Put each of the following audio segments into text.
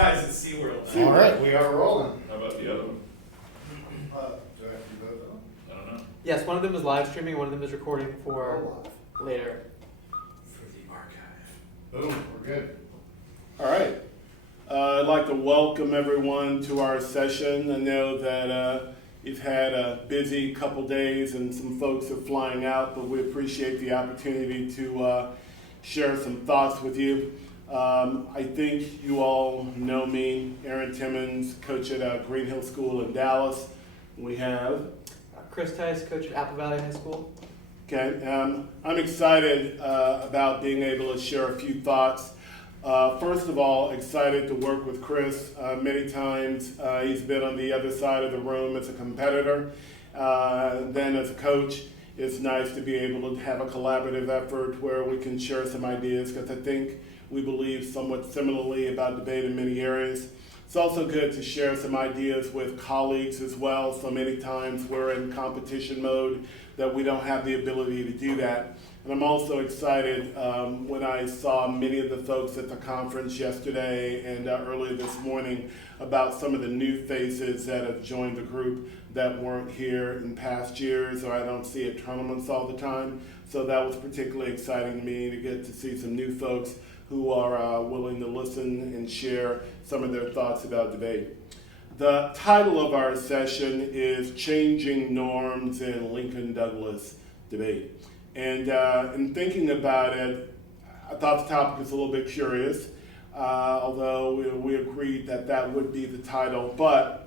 Guys, it's SeaWorld. All right, we are rolling. How about the other one? Do I have to vote I don't know. Yes, one of them is live streaming, one of them is recording for later. For the archive. Boom, we're good. All right. I'd like to welcome everyone to our session. I know that you've had a busy couple days and some folks are flying out, but we appreciate the opportunity to share some thoughts with you. I think you all know me, Aaron Timmons, coach at Greenhill School in Dallas. We have Chris Theis, coach at Apple Valley High School. Okay, I'm excited about being able to share a few thoughts. First of all, excited to work with Chris. Many times he's been on the other side of the room as a competitor. Then as a coach, it's nice to be able to have a collaborative effort where we can share some ideas, because I think we believe somewhat similarly about debate in many areas. It's also good to share some ideas with colleagues as well. So many times we're in competition mode that we don't have the ability to do that. And I'm also excited when I saw many of the folks at the conference yesterday and earlier this morning about some of the new faces that have joined the group that weren't here in past years, or I don't see at tournaments all the time. So that was particularly exciting to me to get to see some new folks who are willing to listen and share some of their thoughts about debate. The title of our session is Changing Norms in Lincoln-Douglas Debate. And in thinking about it, I thought the topic was a little bit curious, although we agreed that that would be the title. But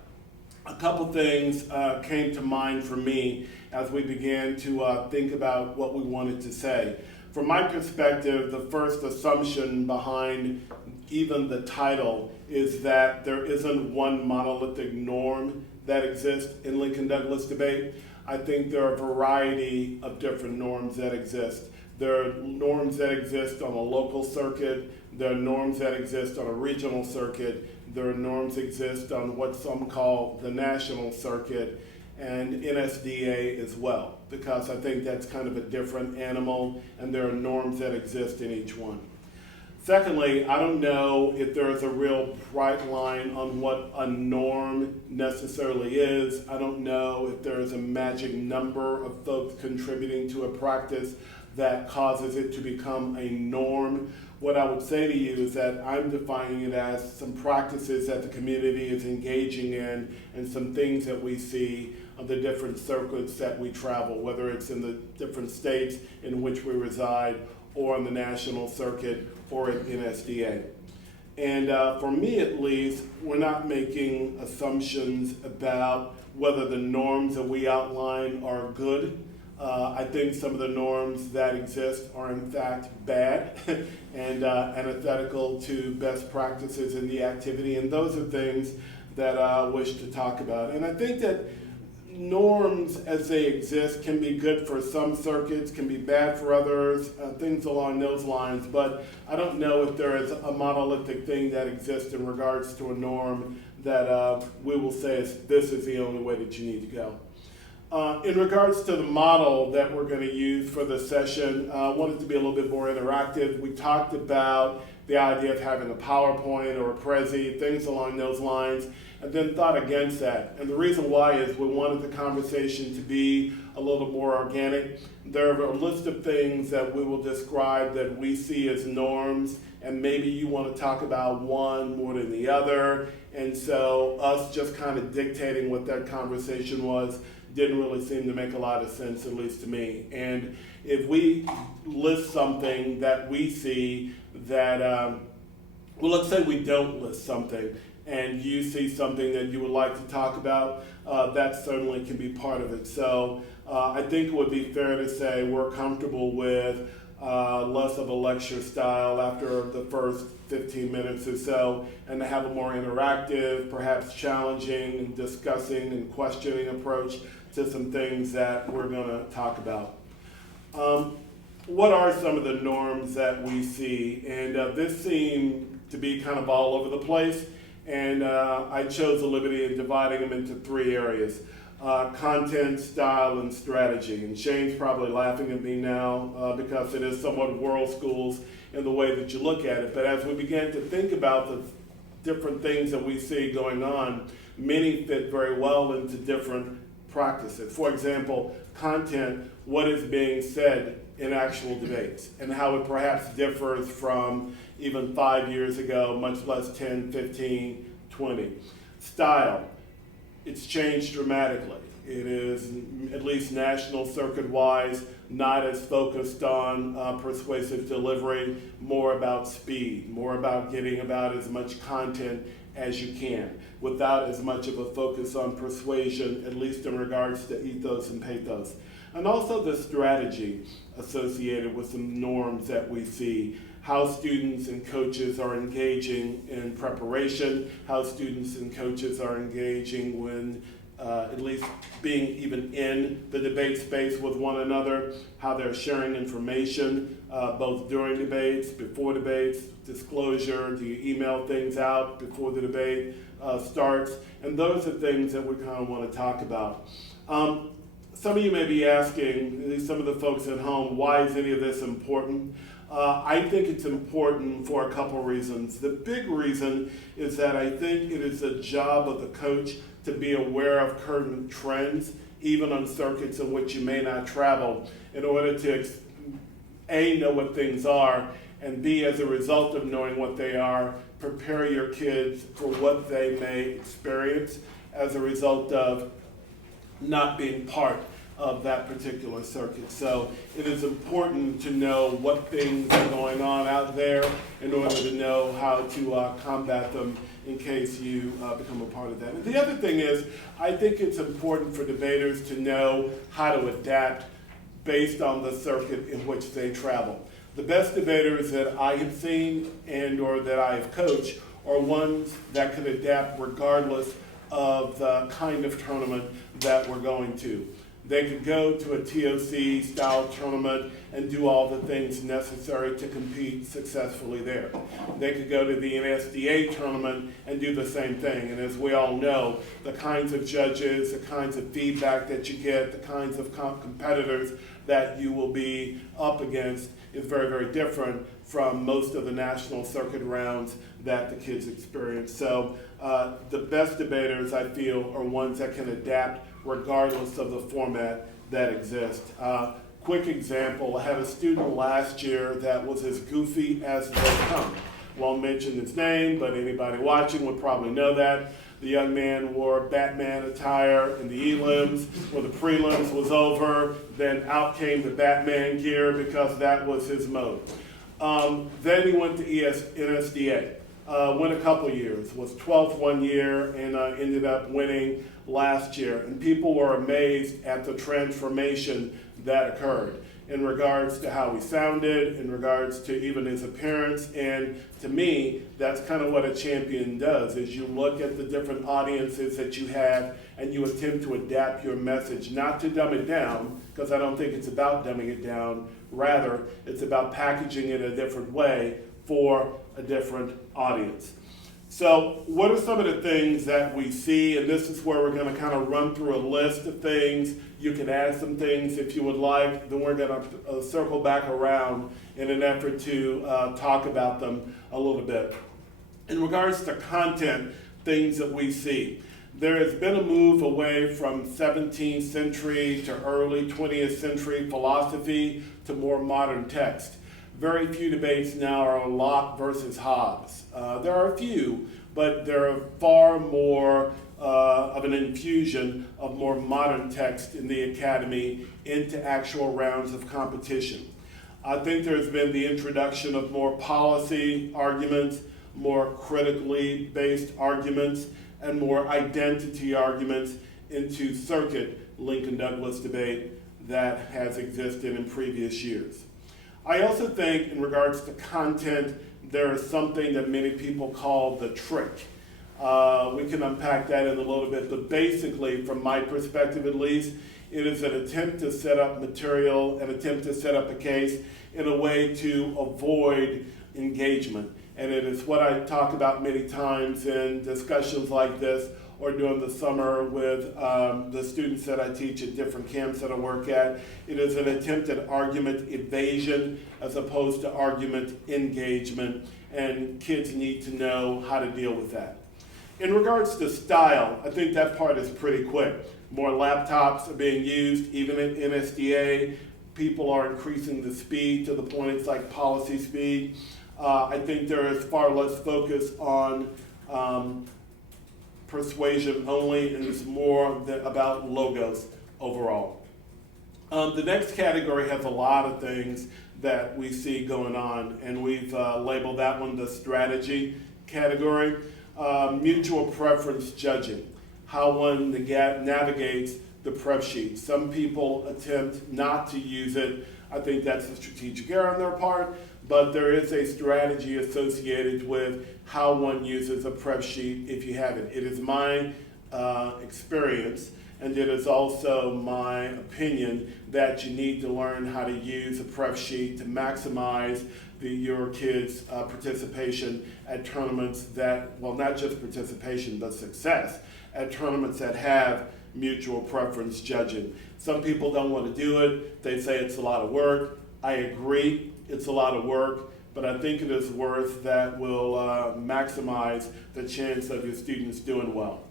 a couple things came to mind for me as we began to think about what we wanted to say. From my perspective, the first assumption behind even the title is that there isn't one monolithic norm that exists in Lincoln-Douglas debate. I think there are a variety of different norms that exist. There are norms that exist on a local circuit. There are norms that exist on a regional circuit. There are norms that exist on what some call the national circuit, and NSDA as well, because I think that's kind of a different animal, and there are norms that exist in each one. Secondly, I don't know if there is a real bright line on what a norm necessarily is. I don't know if there is a magic number of folks contributing to a practice that causes it to become a norm. What I would say to you is that I'm defining it as some practices that the community is engaging in and some things that we see of the different circuits that we travel, whether it's in the different states in which we reside or on the national circuit or at NSDA. And for me at least, we're not making assumptions about whether the norms that we outline are good. I think some of the norms that exist are in fact bad and antithetical to best practices in the activity, and those are things that I wish to talk about. And I think that norms as they exist can be good for some circuits, can be bad for others, things along those lines, but I don't know if there is a monolithic thing that exists in regards to a norm that we will say is, this is the only way that you need to go. In regards to the model that we're going to use for the session, I wanted to be a little bit more interactive. We talked about the idea of having a PowerPoint or a Prezi, things along those lines, and then thought against that. And the reason why is we wanted the conversation to be a little more organic. There are a list of things that we will describe that we see as norms, and maybe you want to talk about one more than the other. And so us just kind of dictating what that conversation was didn't really seem to make a lot of sense, at least to me. And if we list something that we see that, well, let's say we don't list something, and you see something that you would like to talk about, that certainly can be part of it. So I think it would be fair to say we're comfortable with less of a lecture style after the first 15 minutes or so, and to have a more interactive, perhaps challenging and discussing and questioning approach to some things that we're going to talk about. What are some of the norms that we see? And this seemed to be kind of all over the place, and I chose the liberty of dividing them into three areas: content, style, and strategy. And Shane's probably laughing at me now because it is somewhat world schools in the way that you look at it. But as we began to think about the different things that we see going on, many fit very well into different practices. For example, content, what is being said in actual debates, and how it perhaps differs from even 5 years ago, much less 10, 15, 20. Style, it's changed dramatically. It is, at least national circuit-wise, not as focused on persuasive delivery, more about speed, more about getting about as much content as you can, without as much of a focus on persuasion, at least in regards to ethos and pathos. And also the strategy associated with some norms that we see, how students and coaches are engaging in preparation, how students and coaches are engaging when at least being even in the debate space with one another, how they're sharing information both during debates, before debates, disclosure, do you email things out before the debate starts, and those are things that we kind of want to talk about. Some of you may be asking, at least some of the folks at home, why is any of this important? I think it's important for a couple reasons. The big reason is that I think it is the job of the coach to be aware of current trends, even on circuits in which you may not travel, in order to A, know what things are, and B, as a result of knowing what they are, prepare your kids for what they may experience as a result of not being part of that particular circuit. So it is important to know what things are going on out there in order to know how to combat them in case you become a part of that. And the other thing is, I think it's important for debaters to know how to adapt based on the circuit in which they travel. The best debaters that I have seen and or that I have coached are ones that can adapt regardless of the kind of tournament that we're going to. They could go to a TOC style tournament and do all the things necessary to compete successfully there. They could go to the NSDA tournament and do the same thing. And as we all know, the kinds of judges, the kinds of feedback that you get, the kinds of competitors that you will be up against is very, very different from most of the national circuit rounds that the kids experience. So the best debaters, I feel, are ones that can adapt regardless of the format that exists. Quick example, I had a student last year that was as goofy as they come. Won't mention his name, but anybody watching would probably know that. The young man wore Batman attire in the elims. When the prelims was over, then out came the Batman gear because that was his mode. Then he went to NSDA. Went a couple years, was 12th one year, and ended up winning last year. And people were amazed at the transformation that occurred in regards to how he sounded, in regards to even his appearance. And to me, that's kind of what a champion does, is you look at the different audiences that you have and you attempt to adapt your message, not to dumb it down, because I don't think it's about dumbing it down. Rather, it's about packaging it a different way for a different audience. So what are some of the things that we see? And this is where we're going to kind of run through a list of things. You can add some things if you would like. Then we're going to circle back around in an effort to talk about them a little bit. In regards to content, things that we see. There has been a move away from 17th century to early 20th century philosophy to more modern text. Very few debates now are Locke versus Hobbes. There are a few, but there are far more of an infusion of more modern text in the academy into actual rounds of competition. I think there's been the introduction of more policy arguments, more critically based arguments, and more identity arguments into circuit Lincoln Douglas debate that has existed in previous years. I also think in regards to content, there is something that many people call the trick. We can unpack that in a little bit, but basically, from my perspective at least, it is an attempt to set up material, an attempt to set up a case in a way to avoid engagement. And it is what I talk about many times in discussions like this, or during the summer with the students that I teach at different camps that I work at. It is an attempt at argument evasion as opposed to argument engagement. and kids need to know how to deal with that. In regards to style, I think that part is pretty quick. More laptops are being used, even in NSDA. People are increasing the speed to the point it's like policy speed. I think there is far less focus on persuasion only, and it's more about logos overall. The next category has a lot of things that we see going on, and we've labeled that one the strategy category. Mutual preference judging, how one navigates the prep sheet. Some people attempt not to use it. I think that's a strategic error on their part, but there is a strategy associated with how one uses a prep sheet if you have it. It is my experience, and it is also my opinion that you need to learn how to use a prep sheet to maximize your kids' participation at tournaments that, well, not just participation, but success at tournaments that have mutual preference judging. Some people don't want to do it. They say it's a lot of work. I agree, it's a lot of work, but I think it is worth that will maximize the chance of your students doing well.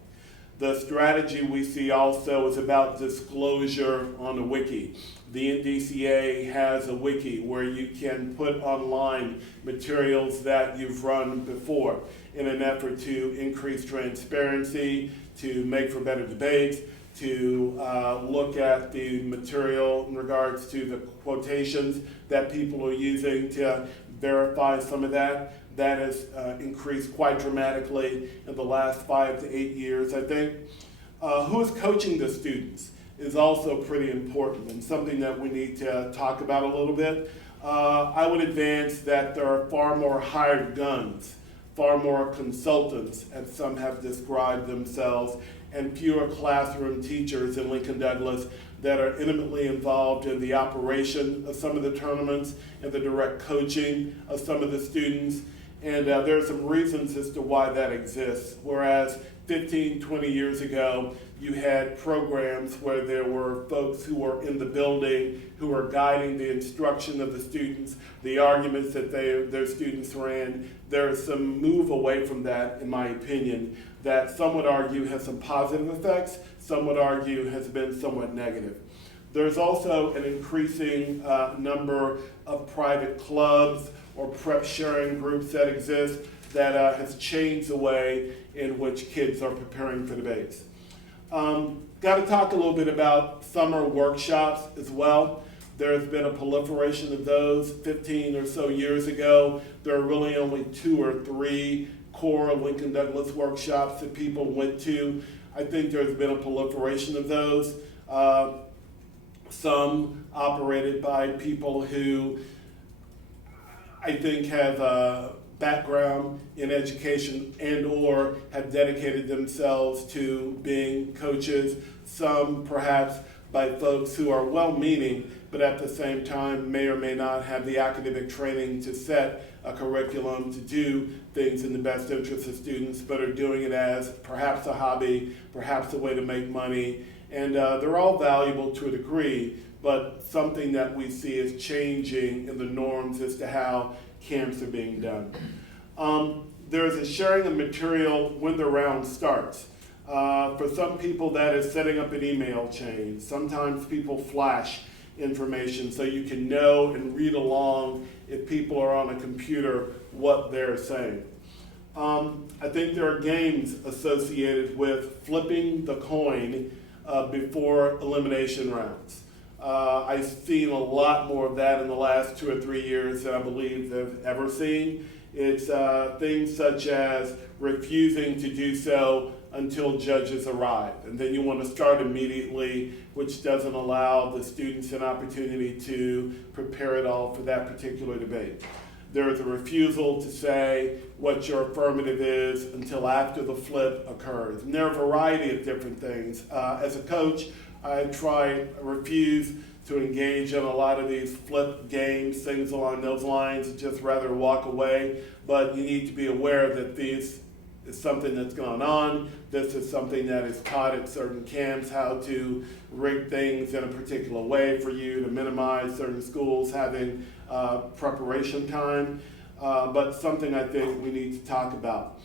The strategy we see also is about disclosure on the wiki. The NDCA has a wiki where you can put online materials that you've run before in an effort to increase transparency, to make for better debates, to look at the material in regards to the quotations that people are using to verify some of that. That has increased quite dramatically in the last 5 to 8 years, I think. Who is coaching the students is also pretty important and something that we need to talk about a little bit. I would advance that there are far more hired guns, far more consultants, as some have described themselves, and fewer classroom teachers in Lincoln Douglas that are intimately involved in the operation of some of the tournaments and the direct coaching of some of the students. And there are some reasons as to why that exists. Whereas 15, 20 years ago, you had programs where there were folks who were in the building, who were guiding the instruction of the students, the arguments that their students ran. There is some move away from that, in my opinion, that some would argue has some positive effects, some would argue has been somewhat negative. There's also an increasing number of private clubs or prep sharing groups that exist that has changed the way in which kids are preparing for debates. Got to talk a little bit about summer workshops as well. There's been a proliferation of those. 15 or so years ago, there are really only 2 or 3 core Lincoln Douglas workshops that people went to. I think there's been a proliferation of those. Some operated by people who I think have a background in education and or have dedicated themselves to being coaches. Some perhaps by folks who are well-meaning, but at the same time may or may not have the academic training to set a curriculum to do things in the best interest of students, but are doing it as perhaps a hobby, perhaps a way to make money. And they're all valuable to a degree, but something that we see is changing in the norms as to how camps are being done. There's a sharing of material when the round starts. For some people that is setting up an email chain. Sometimes people flash information so you can know and read along if people are on a computer what they're saying. I think there are games associated with flipping the coin before elimination rounds. I've seen a lot more of that in the last 2 or 3 years than I believe I've ever seen. It's things such as refusing to do so until judges arrive. And then you want to start immediately, which doesn't allow the students an opportunity to prepare it all for that particular debate. There is a refusal to say what your affirmative is until after the flip occurs. And there are a variety of different things. As a coach, I refuse to engage in a lot of these flip games, things along those lines, just rather walk away. But you need to be aware that this is something that's going on. This is something that is taught at certain camps, how to rig things in a particular way for you to minimize certain schools having preparation time. but something I think we need to talk about.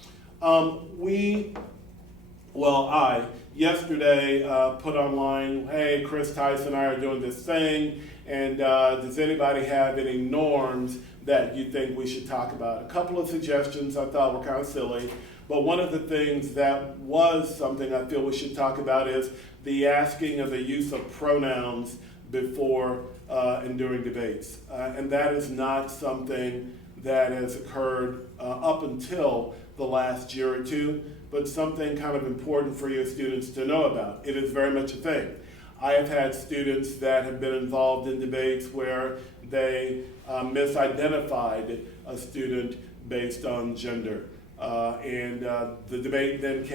I yesterday put online, hey, Chris, Theis, and I are doing this thing, and does anybody have any norms that you think we should talk about? A couple of suggestions I thought were kind of silly, but one of the things that was something I feel we should talk about is the asking of the use of pronouns before and during debates. And that is not something that has occurred up until the last year or two, but something kind of important for your students to know about. It is very much a thing. I have had students that have been involved in debates where they misidentified a student based on gender. And the debate then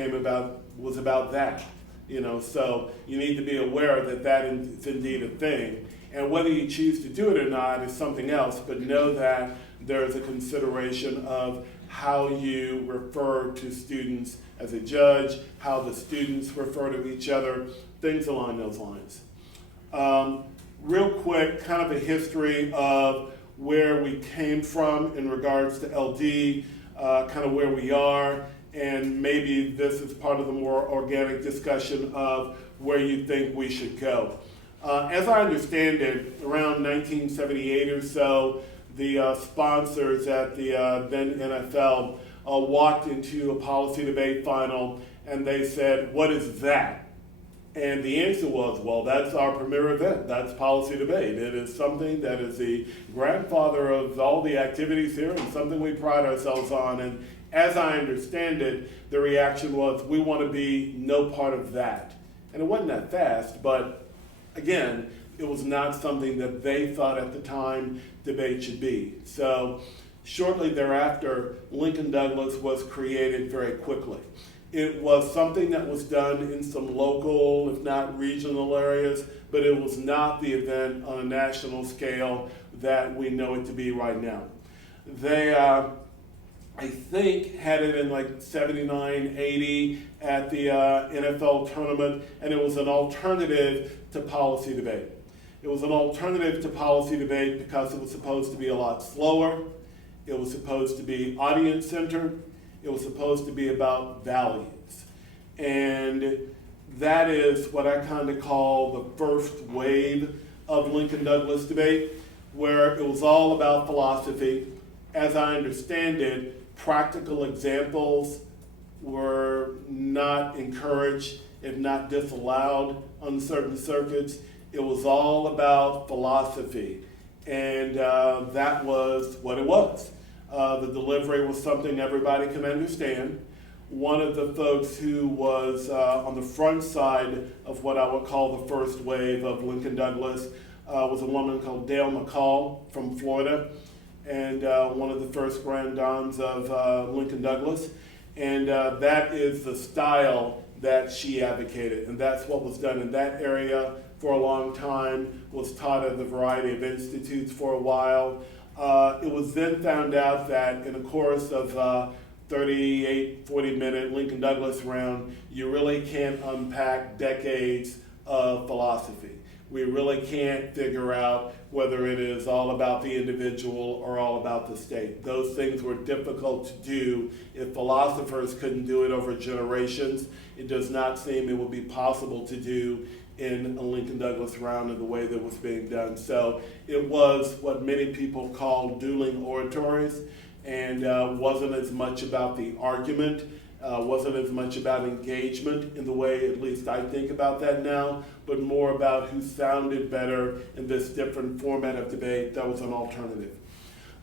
was about that. So you need to be aware that that is indeed a thing. And whether you choose to do it or not is something else, but know that there is a consideration of how you refer to students as a judge, how the students refer to each other, things along those lines. Real quick, kind of a history of where we came from in regards to LD, kind of where we are, and maybe this is part of the more organic discussion of where you think we should go. As I understand it, around 1978 or so, the sponsors at the then NFL walked into a policy debate final and they said, "What is that?" And the answer was, well, that's our premier event. That's policy debate. It is something that is the grandfather of all the activities here and something we pride ourselves on. And as I understand it, the reaction was, we want to be no part of that. And it wasn't that fast, but again, it was not something that they thought at the time debate should be. So shortly thereafter, Lincoln Douglas was created very quickly. It was something that was done in some local, if not regional areas, but it was not the event on a national scale that we know it to be right now. They, I think, had it in like 79, 80 at the NFL tournament, and it was an alternative to policy debate. It was an alternative to policy debate because it was supposed to be a lot slower. It was supposed to be audience-centered. It was supposed to be about values. And that is what I kind of call the first wave of Lincoln Douglas debate, where it was all about philosophy. As I understand it, practical examples were not encouraged, if not disallowed, on certain circuits. It was all about philosophy, and that was what it was. The delivery was something everybody can understand. One of the folks who was on the front side of what I would call the first wave of Lincoln Douglas was a woman called Dale McCall from Florida, and one of the first grand dames of Lincoln Douglas. And that is the style that she advocated, and that's what was done in that area for a long time, was taught at a variety of institutes for a while. It was then found out that in the course of 38, 40-minute Lincoln Douglas round, you really can't unpack decades of philosophy. We really can't figure out whether it is all about the individual or all about the state. Those things were difficult to do. If philosophers couldn't do it over generations, it does not seem it would be possible to do in a Lincoln Douglas round in the way that was being done. So it was what many people call dueling oratories, and wasn't as much about the argument, wasn't as much about engagement in the way at least I think about that now, but more about who sounded better in this different format of debate that was an alternative.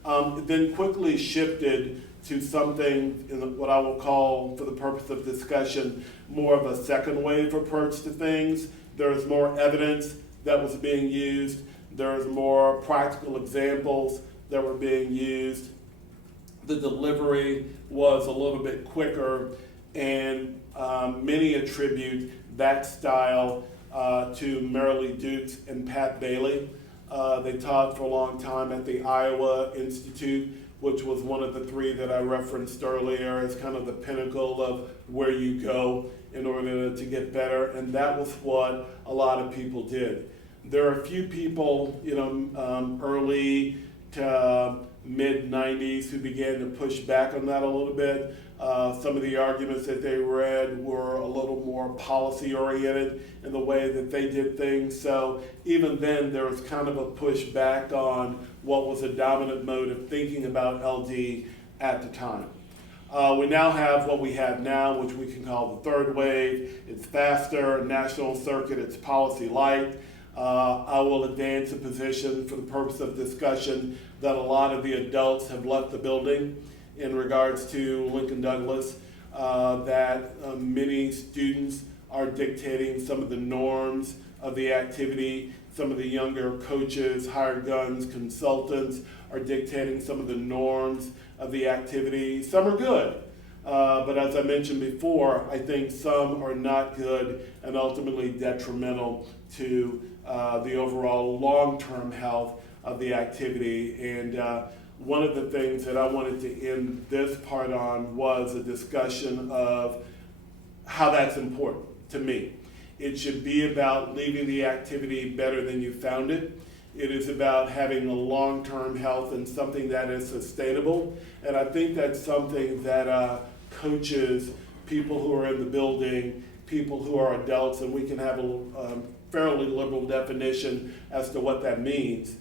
It then quickly shifted to something in what I will call, for the purpose of discussion, more of a second wave approach to things. There's more evidence that was being used. There's more practical examples that were being used. The delivery was a little bit quicker, and many attribute that style to Marilee Dukes and Pat Bailey. They taught for a long time at the Iowa Institute, which was one of the three that I referenced earlier as kind of the pinnacle of where you go in order to get better, and that was what a lot of people did. There are a few people, early to mid-90s who began to push back on that a little bit. Some of the arguments that they read were a little more policy-oriented in the way that they did things. So even then, there was kind of a pushback on what was a dominant mode of thinking about LD at the time. We now have what we have now, which we can call the third wave. It's faster, national circuit, it's policy light. I will advance a position for the purpose of discussion that a lot of the adults have left the building in regards to Lincoln Douglas, that many students are dictating some of the norms of the activity. Some of the younger coaches, hired guns, consultants are dictating some of the norms of the activity. Some are good, but as I mentioned before, I think some are not good and ultimately detrimental to the overall long-term health of the activity. And one of the things that I wanted to end this part on was a discussion of how that's important to me. It should be about leaving the activity better than you found it. It is about having a long-term health and something that is sustainable. And I think that's something that coaches, people who are in the building, people who are adults, and we can have a fairly liberal definition as to what that means,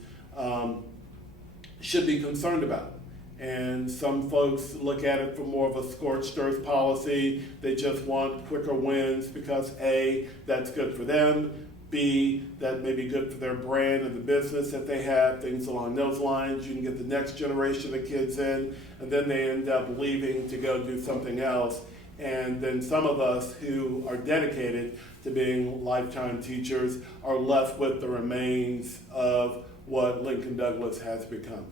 should be concerned about. And some folks look at it from more of a scorched earth policy. They just want quicker wins because A, that's good for them, B, that may be good for their brand and the business that they have, things along those lines. You can get the next generation of kids in, and then they end up leaving to go do something else. And then some of us who are dedicated to being lifetime teachers are left with the remains of what Lincoln Douglas has become.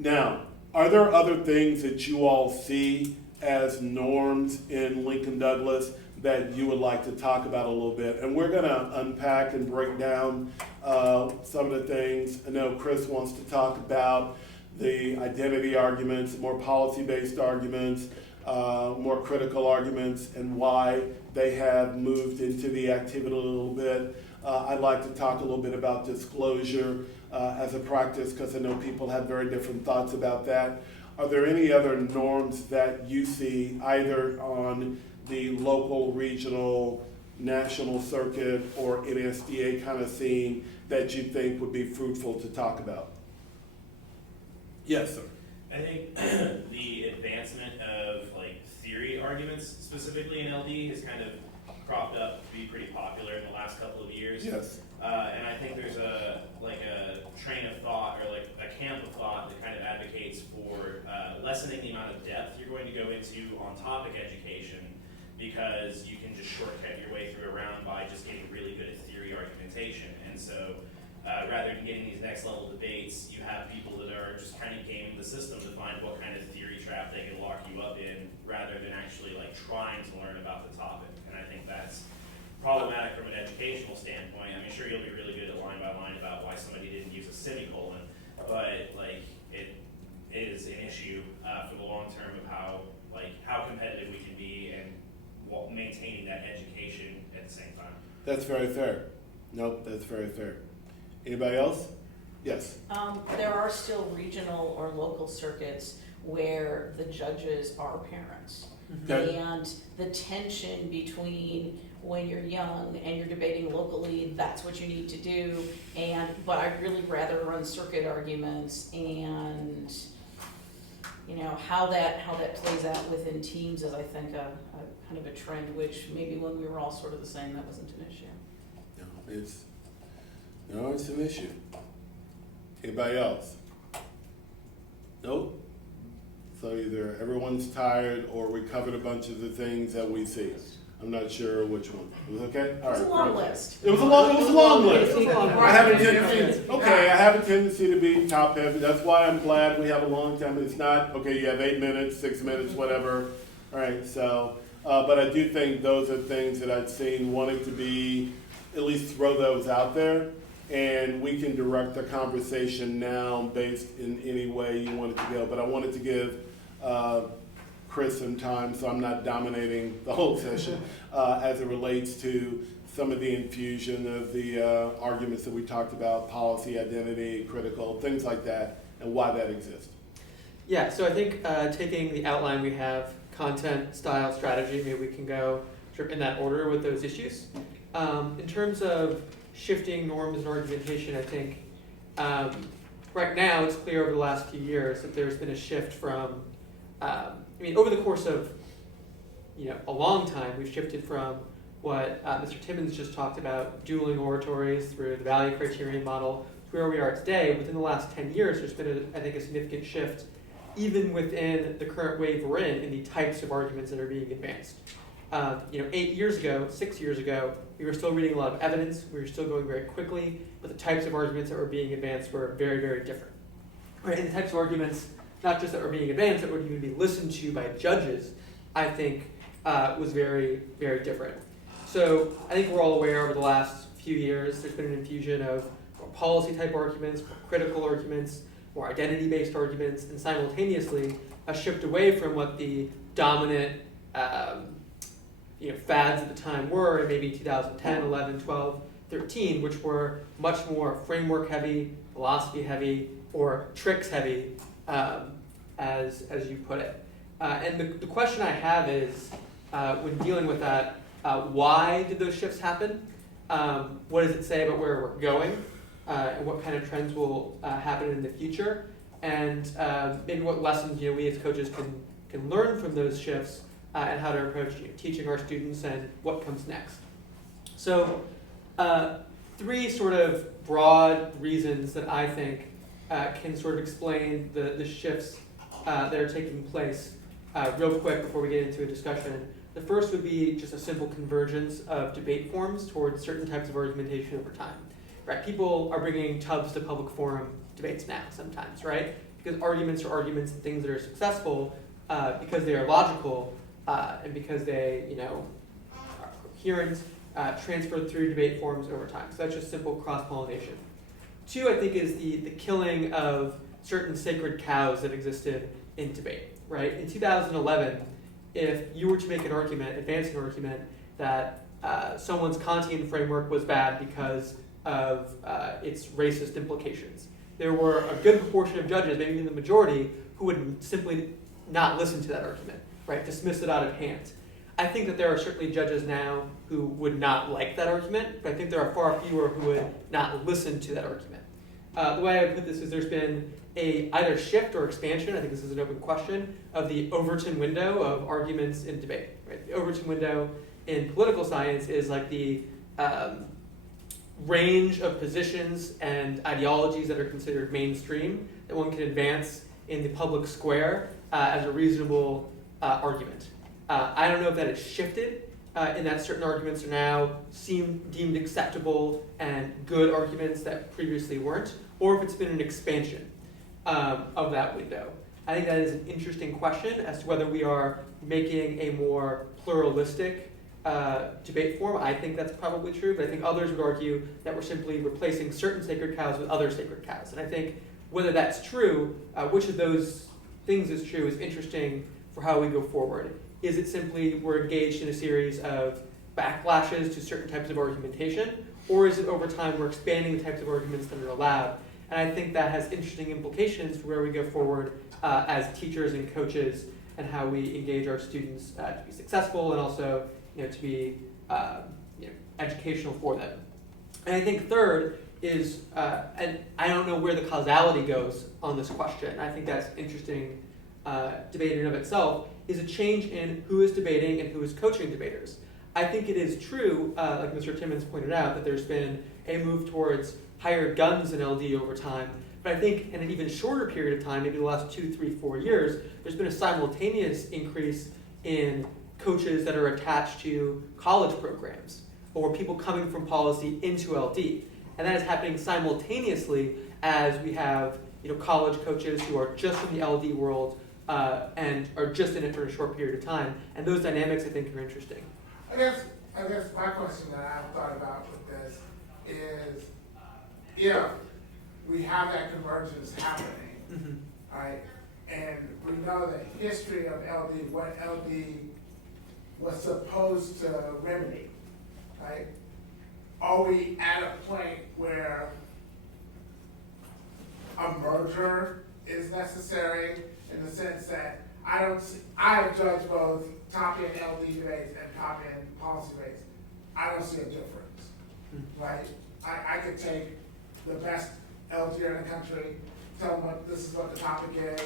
Now, are there other things that you all see as norms in Lincoln Douglas that you would like to talk about a little bit? And we're going to unpack and break down some of the things. I know Chris wants to talk about the identity arguments, more policy-based arguments, more critical arguments, and why they have moved into the activity a little bit. I'd like to talk a little bit about disclosure as a practice, because I know people have very different thoughts about that. Are there any other norms that you see either on the local, regional, national circuit or NSDA kind of scene that you think would be fruitful to talk about? Yes, sir. I think the advancement of like theory arguments, specifically in LD, has kind of cropped up to be pretty popular in the last couple of years. Yes. And I think there's a train of thought, or like a camp of thought, that kind of advocates for lessening the amount of depth you're going to go into on topic education, because you can just shortcut your way through a round by just getting really good at theory argumentation. And so rather than getting these next level debates, you have people that are just kind of gaming the system to find what kind of theory trap they can lock you up in, rather than actually like trying to learn about the topic. And I think that's problematic from an educational standpoint. I mean, sure, you'll be really good at line by line about why somebody didn't use a semicolon, but like it is an issue for the long term of how competitive we can be and maintaining that education at the same time. That's very fair. Nope, that's very fair. Anybody else? Yes. There are still regional or local circuits where the judges are parents. Okay. And the tension between when you're young and you're debating locally, that's what you need to do, but I'd really rather run circuit arguments, and how that plays out within teams is, I think, a kind of a trend, which maybe when we were all sort of the same, that wasn't an issue. No, it's an issue. Anybody else? Nope. So either everyone's tired or we covered a bunch of the things that we see. I'm not sure which one. Was it okay? All right. It was a long list. It was a long list. It was a long I have a list. tendency. Okay, I have a tendency to be top heavy. That's why I'm glad we have a long time. It's not okay. You have 8 minutes, 6 minutes, whatever. All right. So, but I do think those are things that I've seen wanting to be, at least throw those out there, and we can direct the conversation now based in any way you want it to go. But I wanted to give Chris some time, so I'm not dominating the whole session as it relates to some of the infusion of the arguments that we talked about, policy, identity, critical, things like that, and why that exists. Yeah, so I think taking the outline we have, content, style, strategy, maybe we can go sort of in that order with those issues. In terms of shifting norms and argumentation, I think right now it's clear over the last few years that there's been a shift from, over the course of a long time, we've shifted from what Mr. Timmons just talked about, dueling oratories through the value criterion model, to where we are today. Within the last 10 years, there's been, I think, a significant shift, even within the current wave we're in the types of arguments that are being advanced. 8 years ago, 6 years ago, we were still reading a lot of evidence, we were still going very quickly, but the types of arguments that were being advanced were very, very different. Right? And the types of arguments, not just that were being advanced, that would even be listened to by judges, I think, was very, very different. So I think we're all aware over the last few years, there's been an infusion of more policy-type arguments, more critical arguments, more identity-based arguments, and simultaneously a shift away from what the dominant fads at the time were in maybe 2010, 11, 12, 13, which were much more framework-heavy, philosophy-heavy, or tricks-heavy, as you put it. And the question I have is, when dealing with that, why did those shifts happen? What does it say about where we're going? And what kind of trends will happen in the future? And maybe what lessons we as coaches can learn from those shifts and how to approach teaching our students and what comes next. So 3 sort of broad reasons that I think can sort of explain the shifts that are taking place real quick before we get into a discussion. The first would be just a simple convergence of debate forms towards certain types of argumentation over time. Right? People are bringing tubs to public forum debates now sometimes, right? Because arguments are arguments and things that are successful because they are logical and because they, are coherent, transferred through debate forms over time. So that's just simple cross-pollination. 2, I think, is the killing of certain sacred cows that existed in debate, right? In 2011, if you were to make an argument, advance an argument that someone's Kantian framework was bad because of its racist implications, there were a good proportion of judges, maybe even the majority, who would simply not listen to that argument, right? Dismiss it out of hand. I think that there are certainly judges now who would not like that argument, but I think there are far fewer who would not listen to that argument. The way I would put this is there's been a either shift or expansion, I think this is an open question, of the Overton window of arguments in debate. Right? The Overton window in political science is like the range of positions and ideologies that are considered mainstream that one can advance in the public square as a reasonable argument. I don't know if that has shifted in that certain arguments are now deemed acceptable and good arguments that previously weren't, or if it's been an expansion of that window. I think that is an interesting question as to whether we are making a more pluralistic debate form. I think that's probably true, but I think others would argue that we're simply replacing certain sacred cows with other sacred cows. And I think whether that's true, which of those things is true, is interesting for how we go forward. Is it simply we're engaged in a series of backlashes to certain types of argumentation, or is it over time we're expanding the types of arguments that are allowed? And I think that has interesting implications for where we go forward as teachers and coaches and how we engage our students to be successful and also to be educational for them. And I think third is, and I don't know where the causality goes on this question, I think that's interesting debate in and of itself, is a change in who is debating and who is coaching debaters. I think it is true, like Mr. Timmons pointed out, that there's been a move towards hired guns in LD over time. But I think in an even shorter period of time, maybe the last 2, 3, 4 years, there's been a simultaneous increase in coaches that are attached to college programs or people coming from policy into LD. And that is happening simultaneously as we have college coaches who are just from the LD world and are just in it for a short period of time. And those dynamics, I think, are interesting. I guess my question that I've thought about with this is if we have that convergence happening, right, and we know the history of LD, what LD was supposed to remedy, right? Are we at a point where a merger is necessary in the sense that I have judged both top-end LD debates and top-end policy debates. I don't see a difference, right? I could take the best LDer in the country, tell them this is what the topic is,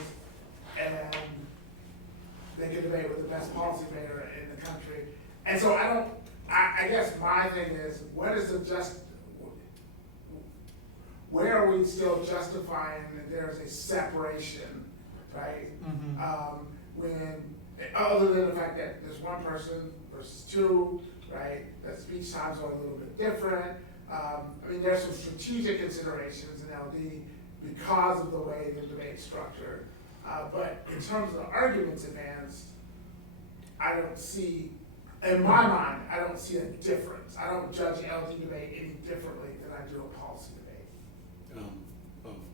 and they could debate with the best policy debater in the country. And so I guess my thing is, where are we still justifying that there's a separation, right? When, other than the fact that there's one person versus two, right? That speech times are a little bit different. I mean, there's some strategic considerations in LD because of the way the debate's structured. But in terms of the arguments advanced, I don't see, in my mind, I don't see a difference. I don't judge an LD debate any differently than I do a policy debate.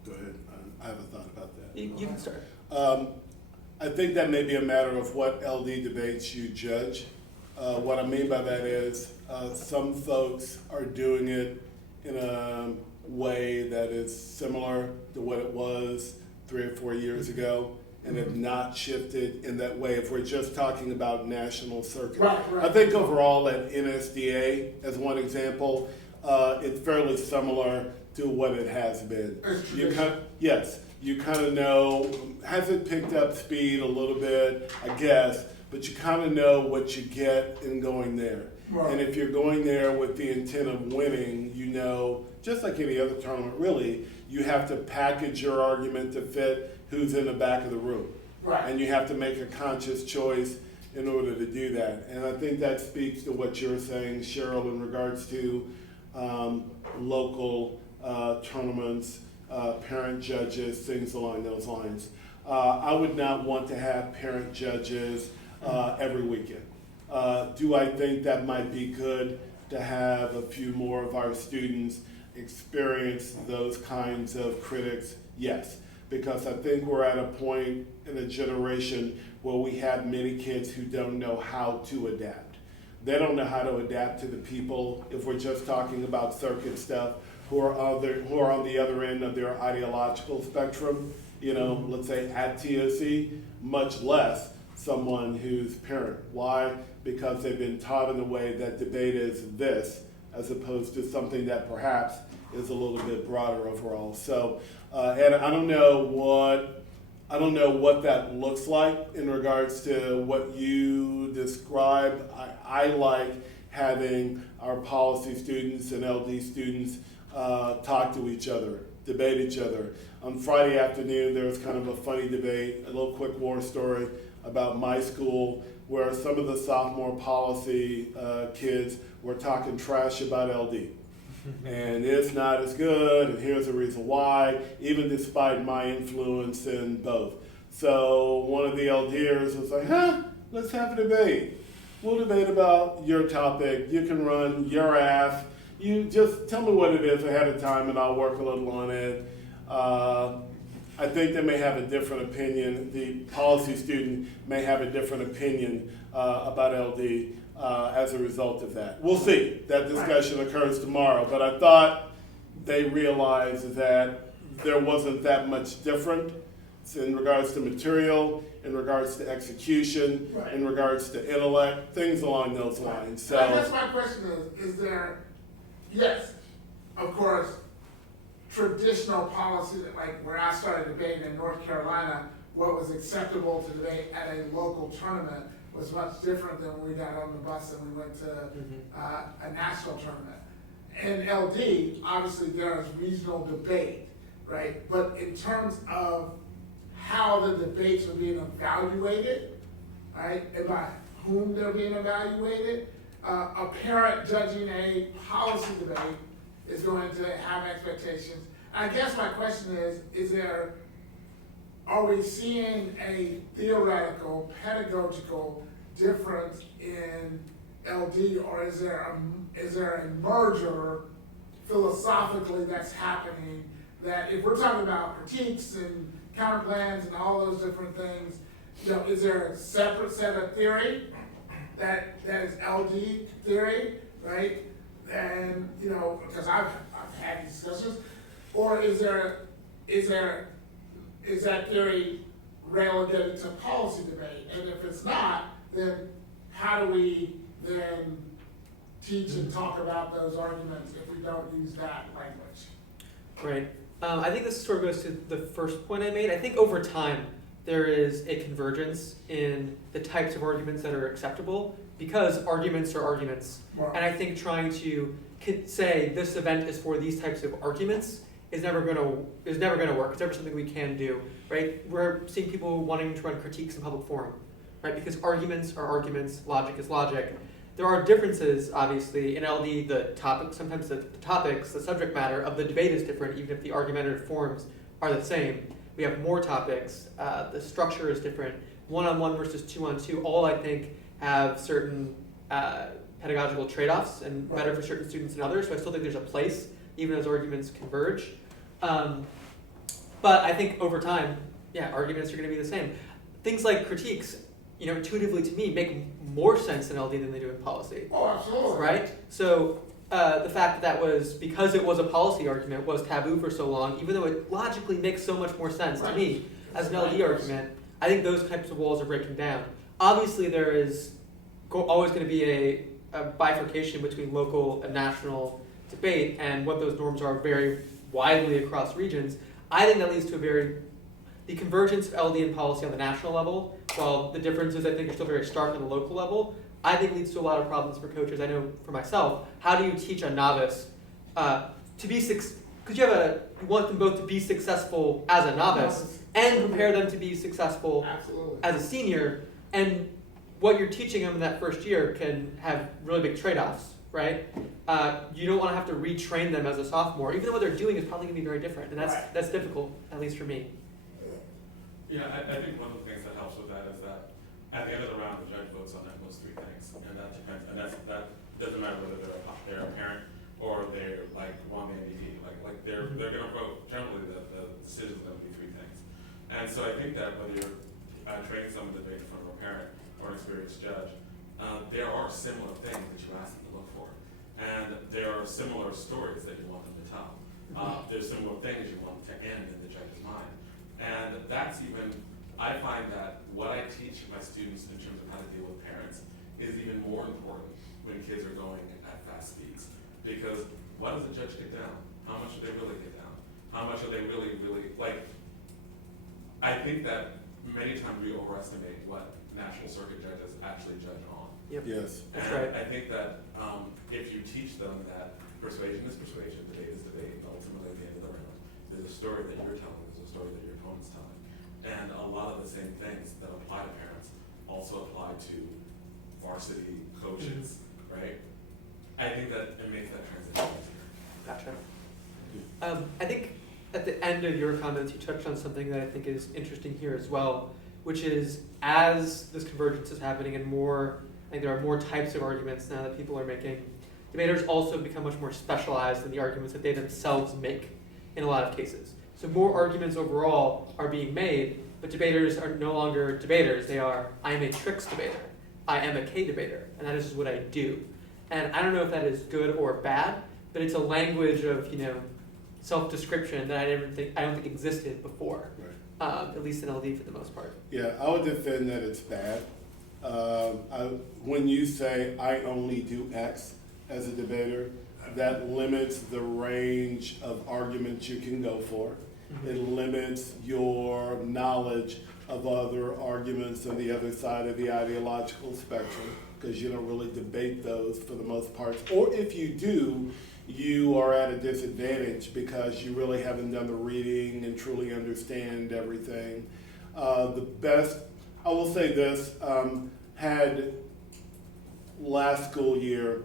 Go ahead. I have a thought about that. You can start. I think that may be a matter of what LD debates you judge. What I mean by that is some folks are doing it in a way that is similar to what it was 3 or 4 years ago and have not shifted in that way if we're just talking about national circuit. Right. I think overall at NSDA, as one example, it's fairly similar to what it has been. You kind of know, has it picked up speed a little bit, I guess, but you kind of know what you get in going there. Right. And if you're going there with the intent of winning, you know, just like any other tournament, really, you have to package your argument to fit who's in the back of the room. Right. And you have to make a conscious choice in order to do that. And I think that speaks to what you're saying, Cheryl, in regards to local tournaments, parent judges, things along those lines. I would not want to have parent judges every weekend. Do I think that might be good to have a few more of our students experience those kinds of critics? Yes, because I think we're at a point in a generation where we have many kids who don't know how to adapt. They don't know how to adapt to the people, if we're just talking about circuit stuff, who are on the other end of their ideological spectrum, you know, let's say at TOC, much less someone who's parent. Why? Because they've been taught in a way that debate is this, as opposed to something that perhaps is a little bit broader overall. So, and I don't know what that looks like in regards to what you describe. I like having our policy students and LD students talk to each other, debate each other. On Friday afternoon, there was kind of a funny debate, a little quick war story about my school, where some of the sophomore policy kids were talking trash about LD. And it's not as good, and here's the reason why, even despite my influence in both. So one of the LDers was like, let's have a debate. We'll debate about your topic. You can run your ass. You just tell me what it is ahead of time, and I'll work a little on it. I think they may have a different opinion. The policy student may have a different opinion about LD as a result of that. We'll see. That discussion occurs tomorrow. But I thought they realized that there wasn't that much different in regards to material, in regards to execution, in regards to intellect, things along those lines. So I guess my question is there, yes, of course, traditional policy, like where I started debating in North Carolina, what was acceptable to debate at a local tournament was much different than when we got on the bus and we went to a national tournament. In LD, obviously there is regional debate, right? But in terms of how the debates are being evaluated, right, and by whom they're being evaluated, a parent judging a policy debate is going to have expectations. And I guess my question is are we seeing a theoretical, pedagogical difference in LD, or is there a merger philosophically that's happening, that if we're talking about critiques and counterplans and all those different things, you know, is there a separate set of theory that is LD theory, right? And, you know, because I've had these discussions, or is there is that theory relegated to policy debate? And if it's not, then how do we then teach and talk about those arguments if we don't use that language? Right. I think this sort of goes to the first point I made. I think over time there is a convergence in the types of arguments that are acceptable because arguments are arguments. Well, And I think trying to say this event is for these types of arguments is never going to work. It's never something we can do, right? We're seeing people wanting to run critiques in public forum, right? Because arguments are arguments, logic is logic. There are differences, obviously, in LD. The topic, sometimes the topics, the subject matter of the debate is different, even if the argumentative forms are the same. We have more topics. The structure is different. One-on-one versus two-on-two. All I think have certain pedagogical trade-offs and better for certain students than others. So I still think there's a place, even as arguments converge. But I think over time, yeah, arguments are going to be the same. Things like critiques, intuitively to me, make more sense in LD than they do in policy, oh, absolutely. right? So the fact that was, because it was a policy argument, was taboo for so long, even though it logically makes so much more sense to me as an LD argument, I think those types of walls are breaking down. Obviously, there is always going to be a bifurcation between local and national debate, and what those norms are very widely across regions. I think that leads to the convergence of LD and policy on the national level, while the differences I think are still very stark on the local level, I think leads to a lot of problems for coaches. I know for myself, how do you teach a novice to be because you want them both to be successful as a novice and prepare them to be successful Absolutely. as a senior, and what you're teaching them in that first year can have really big trade-offs, right? You don't want to have to retrain them as a sophomore, even though what they're doing is probably going to be very different, and that's difficult, at least for me. Yeah, I think one of the things that helps with that is that at the end of the round, the judge votes on those three things, and that depends, and that doesn't matter whether they're a parent or they're like won the MVP, like they're gonna vote. Generally, the decision's gonna be three things, and so I think that whether you're training someone to debate in front of a parent or an experienced judge, there are similar things that you ask them to look for, and there are similar stories that you want them to tell. There's similar things you want to end in the judge's mind. And that's I find that what I teach my students in terms of how to deal with parents is even more important when kids are going at fast speeds. Because what does the judge get down? How much do they really get down? How much are they really, I think that many times we overestimate what national circuit judges actually judge on. Yep. Yes. That's And right. I think that if you teach them that persuasion is persuasion, debate is debate, ultimately at the end of the round, there's a story that you're telling, there's a story that your opponent's telling. And a lot of the same things that apply to parents also apply to varsity coaches, right? I think that it makes that transition easier. Gotcha. I think at the end of your comments, you touched on something that I think is interesting here as well, which is as this convergence is happening and I think there are more types of arguments now that people are making, debaters also become much more specialized in the arguments that they themselves make in a lot of cases. So more arguments overall are being made, but debaters are no longer debaters. They are, I am a tricks debater. I am a K debater, and that is just what I do. And I don't know if that is good or bad, but it's a language of, self-description that I don't think existed before, Right. at least in LD for the most part. Yeah, I would defend that it's bad. When you say I only do X as a debater, that limits the range of arguments you can go for. It limits your knowledge of other arguments on the other side of the ideological spectrum, because you don't really debate those for the most part. Or if you do, you are at a disadvantage because you really haven't done the reading and truly understand everything. I will say this, had last school year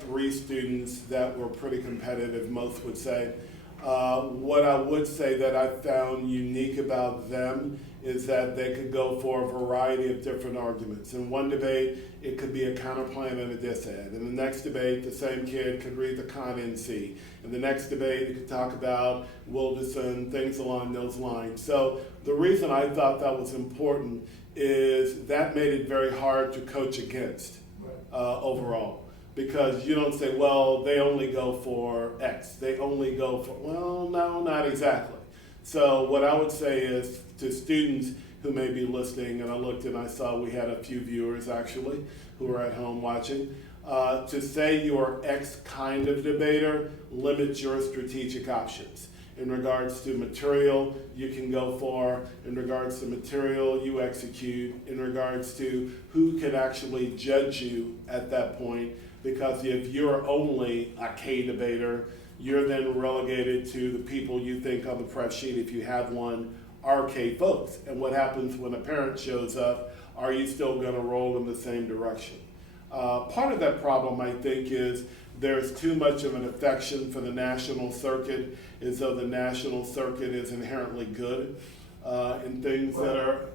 3 students that were pretty competitive, most would say. What I would say that I found unique about them is that they could go for a variety of different arguments. In one debate, it could be a counterplan and a disad. In the next debate, the same kid could read the con NC. In the next debate, it could talk about Wilderson, things along those lines. So the reason I thought that was important is that made it very hard to coach against overall. Because you don't say, well, they only go for X. They only go for, well, no, not exactly. So what I would say is to students who may be listening, and I looked and I saw we had a few viewers actually who are at home watching, to say you're X kind of debater limits your strategic options. In regards to material, you can go far. In regards to material, you execute. In regards to who can actually judge you at that point, because if you're only a K debater, you're then relegated to the people you think on the prep sheet, if you have one, are K folks. And what happens when a parent shows up? Are you still going to roll in the same direction? Part of that problem, I think, is there's too much of an affection for the national circuit, as though the national circuit is inherently good in things that are,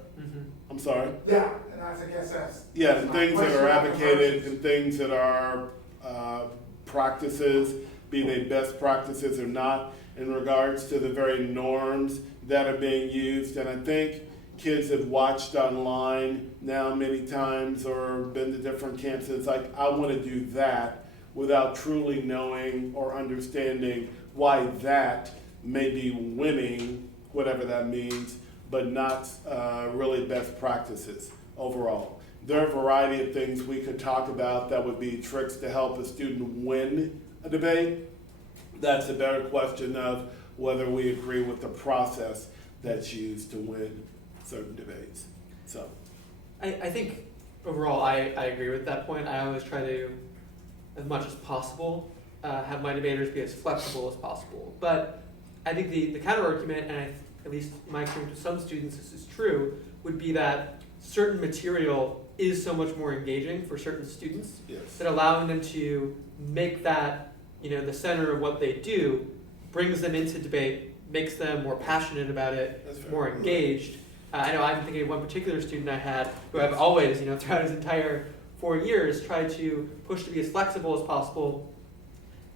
I'm sorry? Yeah, and I guess that's. Yeah, that's and my things that question are on advocated, conversions. and things that are practices, be they best practices or not, in regards to the very norms that are being used. And I think kids have watched online now many times or been to different camps. It's like, I want to do that without truly knowing or understanding why that may be winning, whatever that means, but not really best practices overall. There are a variety of things we could talk about that would be tricks to help a student win a debate. That's a better question of whether we agree with the process that's used to win certain debates. So, I think overall I agree with that point. I always try to, as much as possible, have my debaters be as flexible as possible. But I think the counter argument, and at least in my experience with some students this is true, would be that certain material is so much more engaging for certain students yes. that allowing them to make that, the center of what they do brings them into debate, makes them more passionate about it, That's fair. more engaged. I know I'm thinking of one particular student I had who I've always, throughout his entire 4 years, tried to push to be as flexible as possible,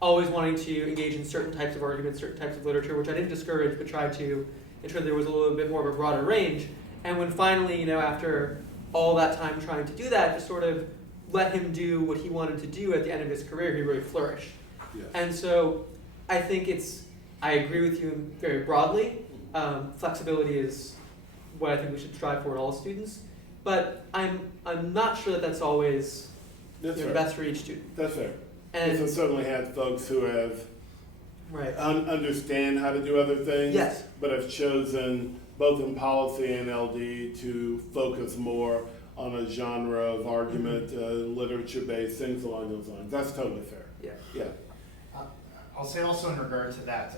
always wanting to engage in certain types of arguments, certain types of literature, which I didn't discourage, but tried to ensure there was a little bit more of a broader range. And when finally, after all that time trying to do that, just sort of let him do what he wanted to do at the end of his career, he really flourished. Yes. And so I think I agree with you very broadly. Flexibility is what I think we should strive for in all students. But I'm not sure that that's always That's fair. best for each student. That's fair. And Because I've certainly had folks who have right. understand how to do other things, Yes. but have chosen both in policy and LD to focus more on a genre of argument, literature-based, things along those lines. That's totally fair. Yeah. Yeah. I'll say also in regard to that,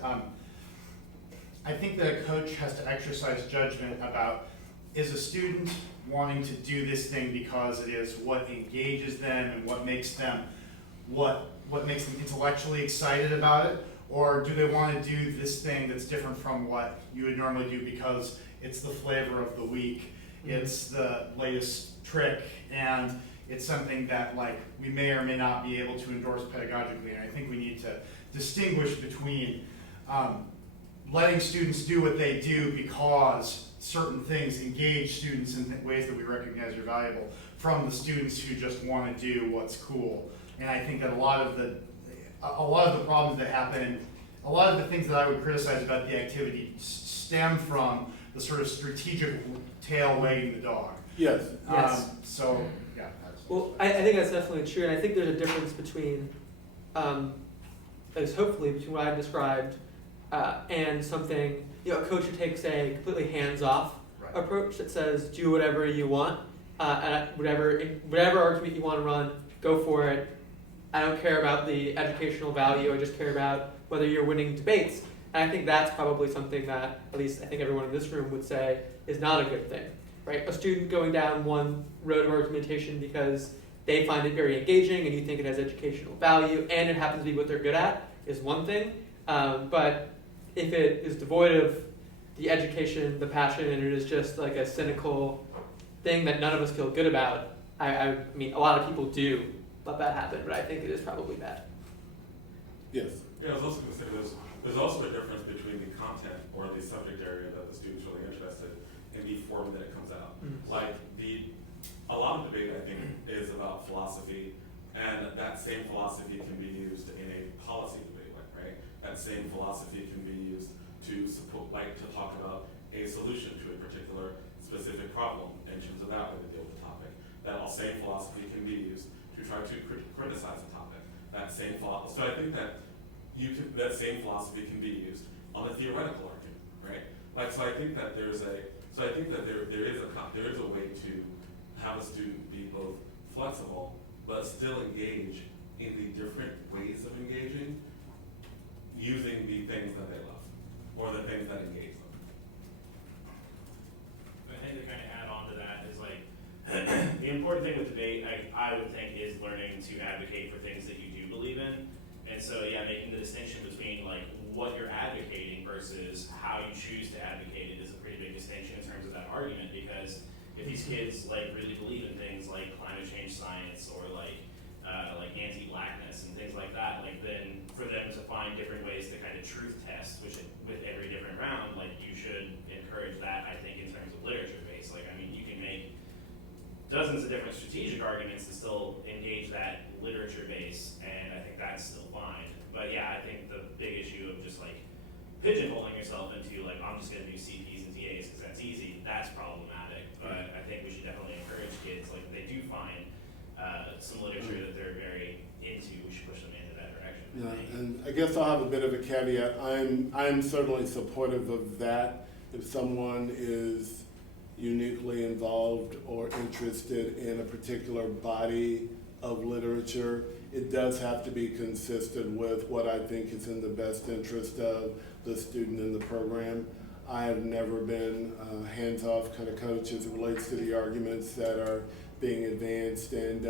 I think the coach has to exercise judgment about, is a student wanting to do this thing because it is what engages them and what makes them intellectually excited about it, or do they want to do this thing that's different from what you would normally do because it's the flavor of the week, it's the latest trick, and it's something that we may or may not be able to endorse pedagogically. And I think we need to distinguish between letting students do what they do because certain things engage students in ways that we recognize are valuable, from the students who just want to do what's cool. And I think that a lot of the problems that happen, a lot of the things that I would criticize about the activity stem from the sort of strategic tail wagging the dog. Yes. Yes. So yeah. Well, I think that's definitely true, and I think there's a difference between, at least hopefully, between what I've described and something, a coach who takes a completely hands-off Right. approach that says, do whatever you want, and whatever argument you want to run, go for it. I don't care about the educational value, I just care about whether you're winning debates. And I think that's probably something that, at least I think everyone in this room would say, is not a good thing, right? A student going down one road of argumentation because they find it very engaging and you think it has educational value and it happens to be what they're good at is one thing. But if it is devoid of the education, the passion, and it is just like a cynical thing that none of us feel good about, I mean, a lot of people do let that happen, but I think it is probably bad. Yes. Yeah, I was also going to say there's also a difference between the content or the subject area that the student's really interested in, the form that it comes out. A lot of debate, I think, is about philosophy, and that same philosophy can be used in a policy debate, right? That same philosophy can be used to support, like to talk about a solution to a particular specific problem and choose that way to deal with the topic. That same philosophy can be used to try to criticize a topic. That same philosophy. So I think that that same philosophy can be used on a theoretical argument, right? Like, so I think that there is a way to have a student be both flexible but still engage in the different ways of engaging using the things that they love or the things that engage them. I think to kind of add on to that is like, the important thing with debate, I would think, is learning to advocate for things that you do believe in. And so, yeah, making the distinction between like what you're advocating versus how you choose to advocate it is a pretty big distinction in terms of that argument, because if these kids like really believe in things like climate change science or like anti-blackness and things like that, like then for them to find different ways to kind of truth test, which with every different round, like you should encourage that, I think, in terms of literature base. Like, I mean, you can make dozens of different strategic arguments to still engage that literature base, and I think that's still fine. But yeah, I think the big issue of just like pigeonholing yourself into like, I'm just gonna do CPs and TAs because that's easy, that's problematic. But I think we should definitely encourage kids, like if they do find some literature that they're very into, we should push them into that direction. Yeah, and I guess I'll have a bit of a caveat. I'm certainly supportive of that. If someone is uniquely involved or interested in a particular body of literature, it does have to be consistent with what I think is in the best interest of the student in the program. I have never been a hands-off kind of coach as it relates to the arguments that are being advanced, and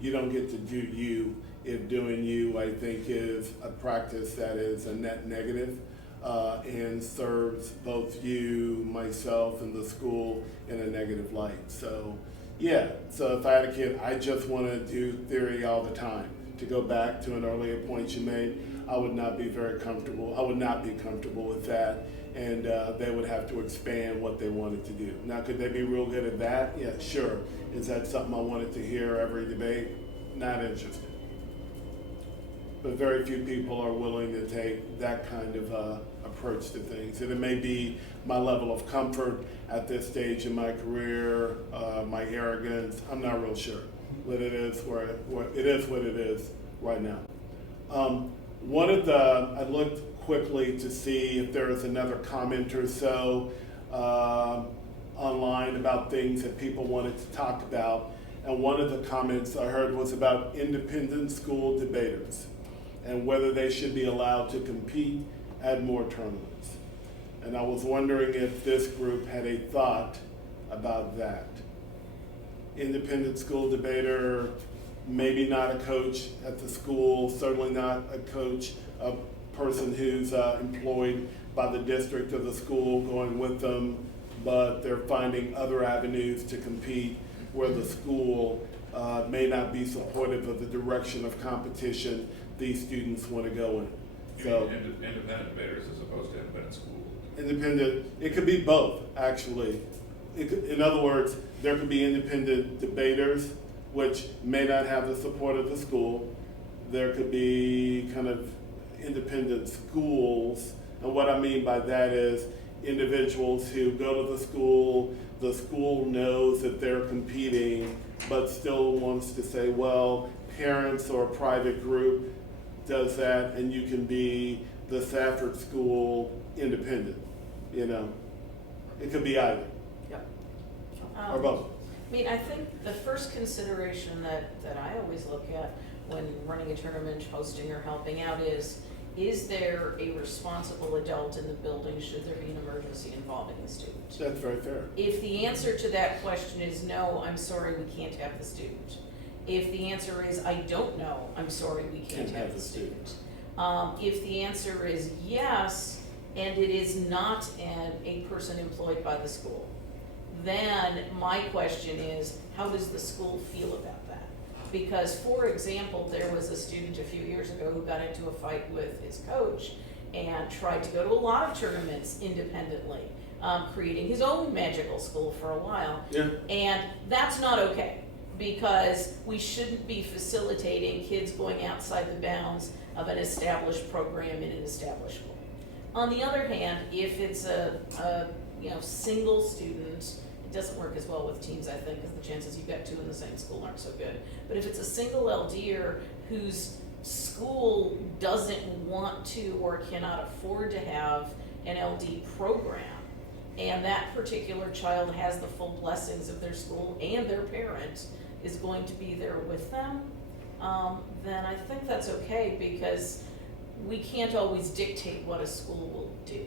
you don't get to do you if doing you, I think, is a practice that is a net negative and serves both you, myself, and the school in a negative light. So yeah, so if I had a kid, I just want to do theory all the time. To go back to an earlier point you made, I would not be very comfortable. I would not be comfortable with that, and they would have to expand what they wanted to do. Now, could they be real good at that? Yeah, sure. Is that something I wanted to hear every debate? Not interested. But very few people are willing to take that kind of approach to things. And it may be my level of comfort at this stage in my career, my arrogance, I'm not real sure. But it is what it is right now. I looked quickly to see if there was another comment or so online about things that people wanted to talk about. And one of the comments I heard was about independent school debaters and whether they should be allowed to compete at more tournaments. And I was wondering if this group had a thought about that. Independent school debater, maybe not a coach at the school, certainly not a coach, a person who's employed by the district of the school going with them, but they're finding other avenues to compete where the school may not be supportive of the direction of competition these students want to go in. So, independent debaters as opposed to independent schools. Independent, it could be both, actually. In other words, there could be independent debaters, which may not have the support of the school. There could be kind of independent schools, and what I mean by that is individuals who go to the school knows that they're competing, but still wants to say, well, parents or a private group does that, and you can be the Safford School independent, you know? It could be either. Yep. Or both. I mean, I think the first consideration that I always look at when running a tournament, hosting or helping out is there a responsible adult in the building should there be an emergency involving the student? That's very fair. If the answer to that question is no, I'm sorry, we can't have the student. If the answer is I don't know, I'm sorry, we can't have the student. If the answer is yes, and it is not a person employed by the school, then my question is, how does the school feel about that? Because, for example, there was a student a few years ago who got into a fight with his coach and tried to go to a lot of tournaments independently, creating his own magical school for a while. Yeah. And that's not okay, because we shouldn't be facilitating kids going outside the bounds of an established program in an established school. On the other hand, if it's a single student, it doesn't work as well with teams, I think, because the chances you've got two in the same school aren't so good. But if it's a single LDer whose school doesn't want to or cannot afford to have an LD program, and that particular child has the full blessings of their school and their parent is going to be there with them, then I think that's okay, because we can't always dictate what a school will do.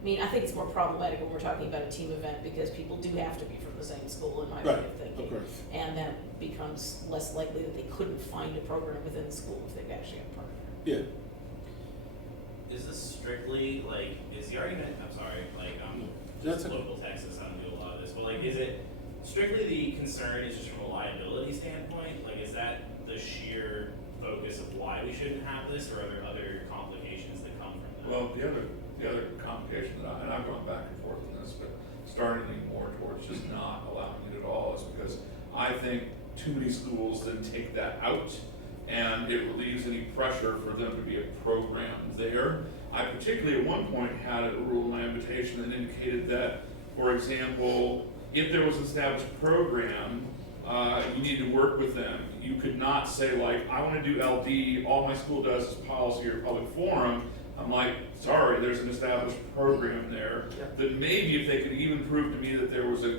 I mean, I think it's more problematic when we're talking about a team event, because people do have to be from the same school, in my way Right, of thinking. of course. And then it becomes less likely that they couldn't find a program within the school if they've actually got a partner. Yeah. Is this strictly, like, is the argument, I'm sorry, like, That's just okay. local Texas, I don't do a lot of this, but like, is it strictly the concern is just from a liability standpoint? Like, is that the sheer focus of why we shouldn't have this, or are there other complications that come from that? Well, the other complication and I've gone back and forth on this, but starting to lean more towards just not allowing it at all, is because I think too many schools then take that out, and it relieves any pressure for them to be a program there. I particularly at one point had a rule in my invitation that indicated that, for example, if there was an established program, you need to work with them. You could not say, like, I want to do LD, all my school does is policy or public forum. I'm like, sorry, there's an established program there. Yeah. That maybe if they could even prove to me that there was a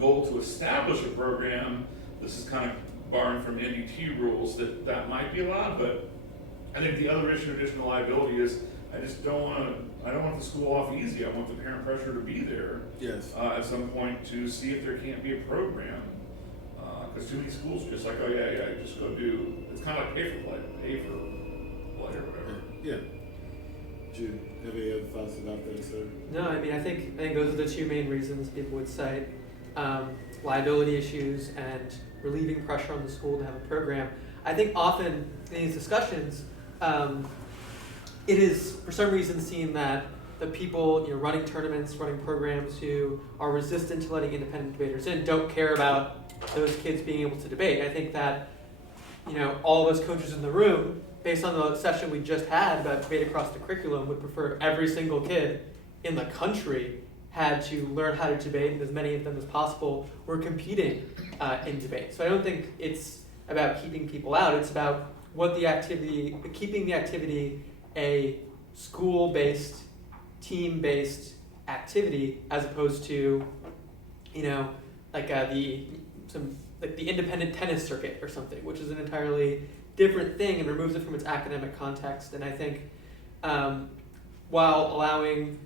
goal to establish a program, this is kind of borrowing from NDT rules, that might be allowed. But I think the other issue of additional liability is I don't want the school off easy. I want the parent pressure to be there. Yes. At some point to see if there can't be a program. Because too many schools are just like, oh yeah, just go do. It's kind of like pay for play or whatever. Yeah. Jude, have any other thoughts about this? Or? No, I mean, I think those are the two main reasons people would cite: liability issues and relieving pressure on the school to have a program. I think often in these discussions, it is for some reason seen that the people running tournaments, running programs who are resistant to letting independent debaters in don't care about those kids being able to debate. I think that all of us coaches in the room, based on the session we just had about debate across the curriculum, would prefer every single kid in the country had to learn how to debate, and as many of them as possible were competing in debate. So I don't think it's about keeping people out. It's about keeping the activity a school-based, team-based activity, as opposed to, the independent tennis circuit or something, which is an entirely different thing and removes it from its academic context. And I think while allowing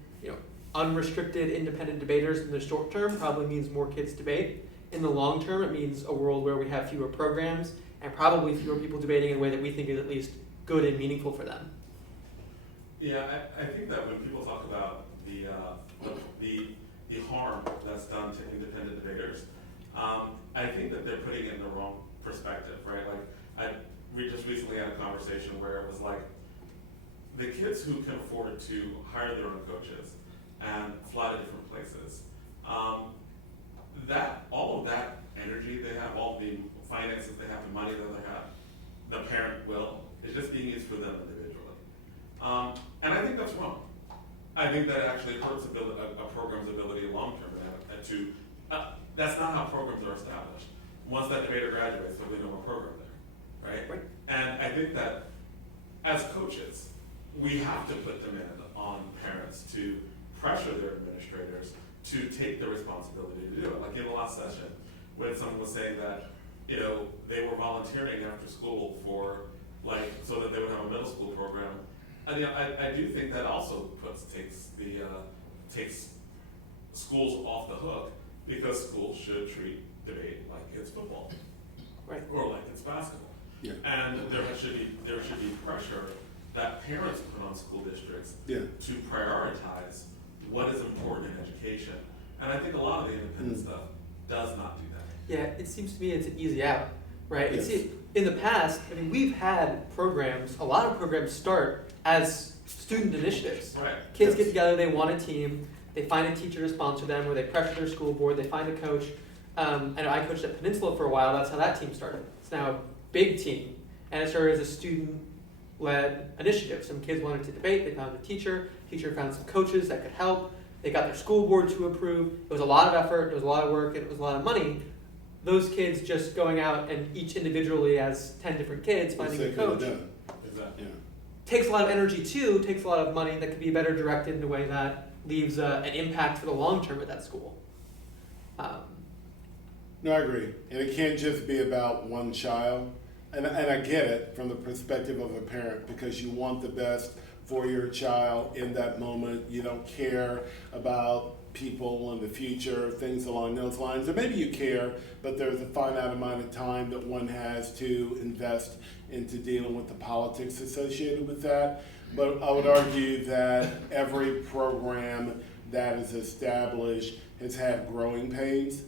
unrestricted independent debaters in the short term probably means more kids debate, in the long term it means a world where we have fewer programs and probably fewer people debating in a way that we think is at least good and meaningful for them. Yeah, I think that when people talk about the harm that's done to independent debaters, I think that they're putting it in the wrong perspective, right? Like, we just recently had a conversation where it was like, the kids who can afford to hire their own coaches and fly to different places, all of that energy they have, all the finances they have, the money that they have, the parent will, is just being used for them individually. And I think that's wrong. I think that actually hurts a program's ability long-term to, that's not how programs are established. Once that debater graduates, there'll be no more program there, right? And I think that as coaches, we have to put demand on parents to pressure their administrators to take the responsibility to do it. Like in the last session, when someone was saying that, they were volunteering after school for, so that they would have a middle school program. And I do think that also takes schools off the hook, because schools should treat debate like it's football, Right. or like it's basketball. Yeah. And there should be pressure that parents put on school districts Yeah. to prioritize what is important in education. And I think a lot of the independent stuff does not do that. Yeah, it seems to me it's an easy out, right? Yes. In the past, we've had programs, a lot of programs start as student initiatives. Right. Kids get together, they want a team, they find a teacher to sponsor them, or they pressure their school board, they find a coach. I know I coached at Peninsula for a while, that's how that team started. It's now a big team, and it started as a student-led initiative. Some kids wanted to debate, they found a teacher, Teacher found some coaches that could help. They got their school board to approve. It was a lot of effort, it was a lot of work, and it was a lot of money. Those kids just going out and each individually as 10 different kids finding a coach Exactly. Yeah. takes a lot of energy too, takes a lot of money that could be better directed in a way that leaves an impact for the long term at that school. No, I agree. And it can't just be about one child. And I get it from the perspective of a parent because you want the best for your child in that moment. You don't care about people in the future, things along those lines. Or maybe you care, but there's a finite amount of time that one has to invest into dealing with the politics associated with that. But I would argue that every program that is established has had growing pains,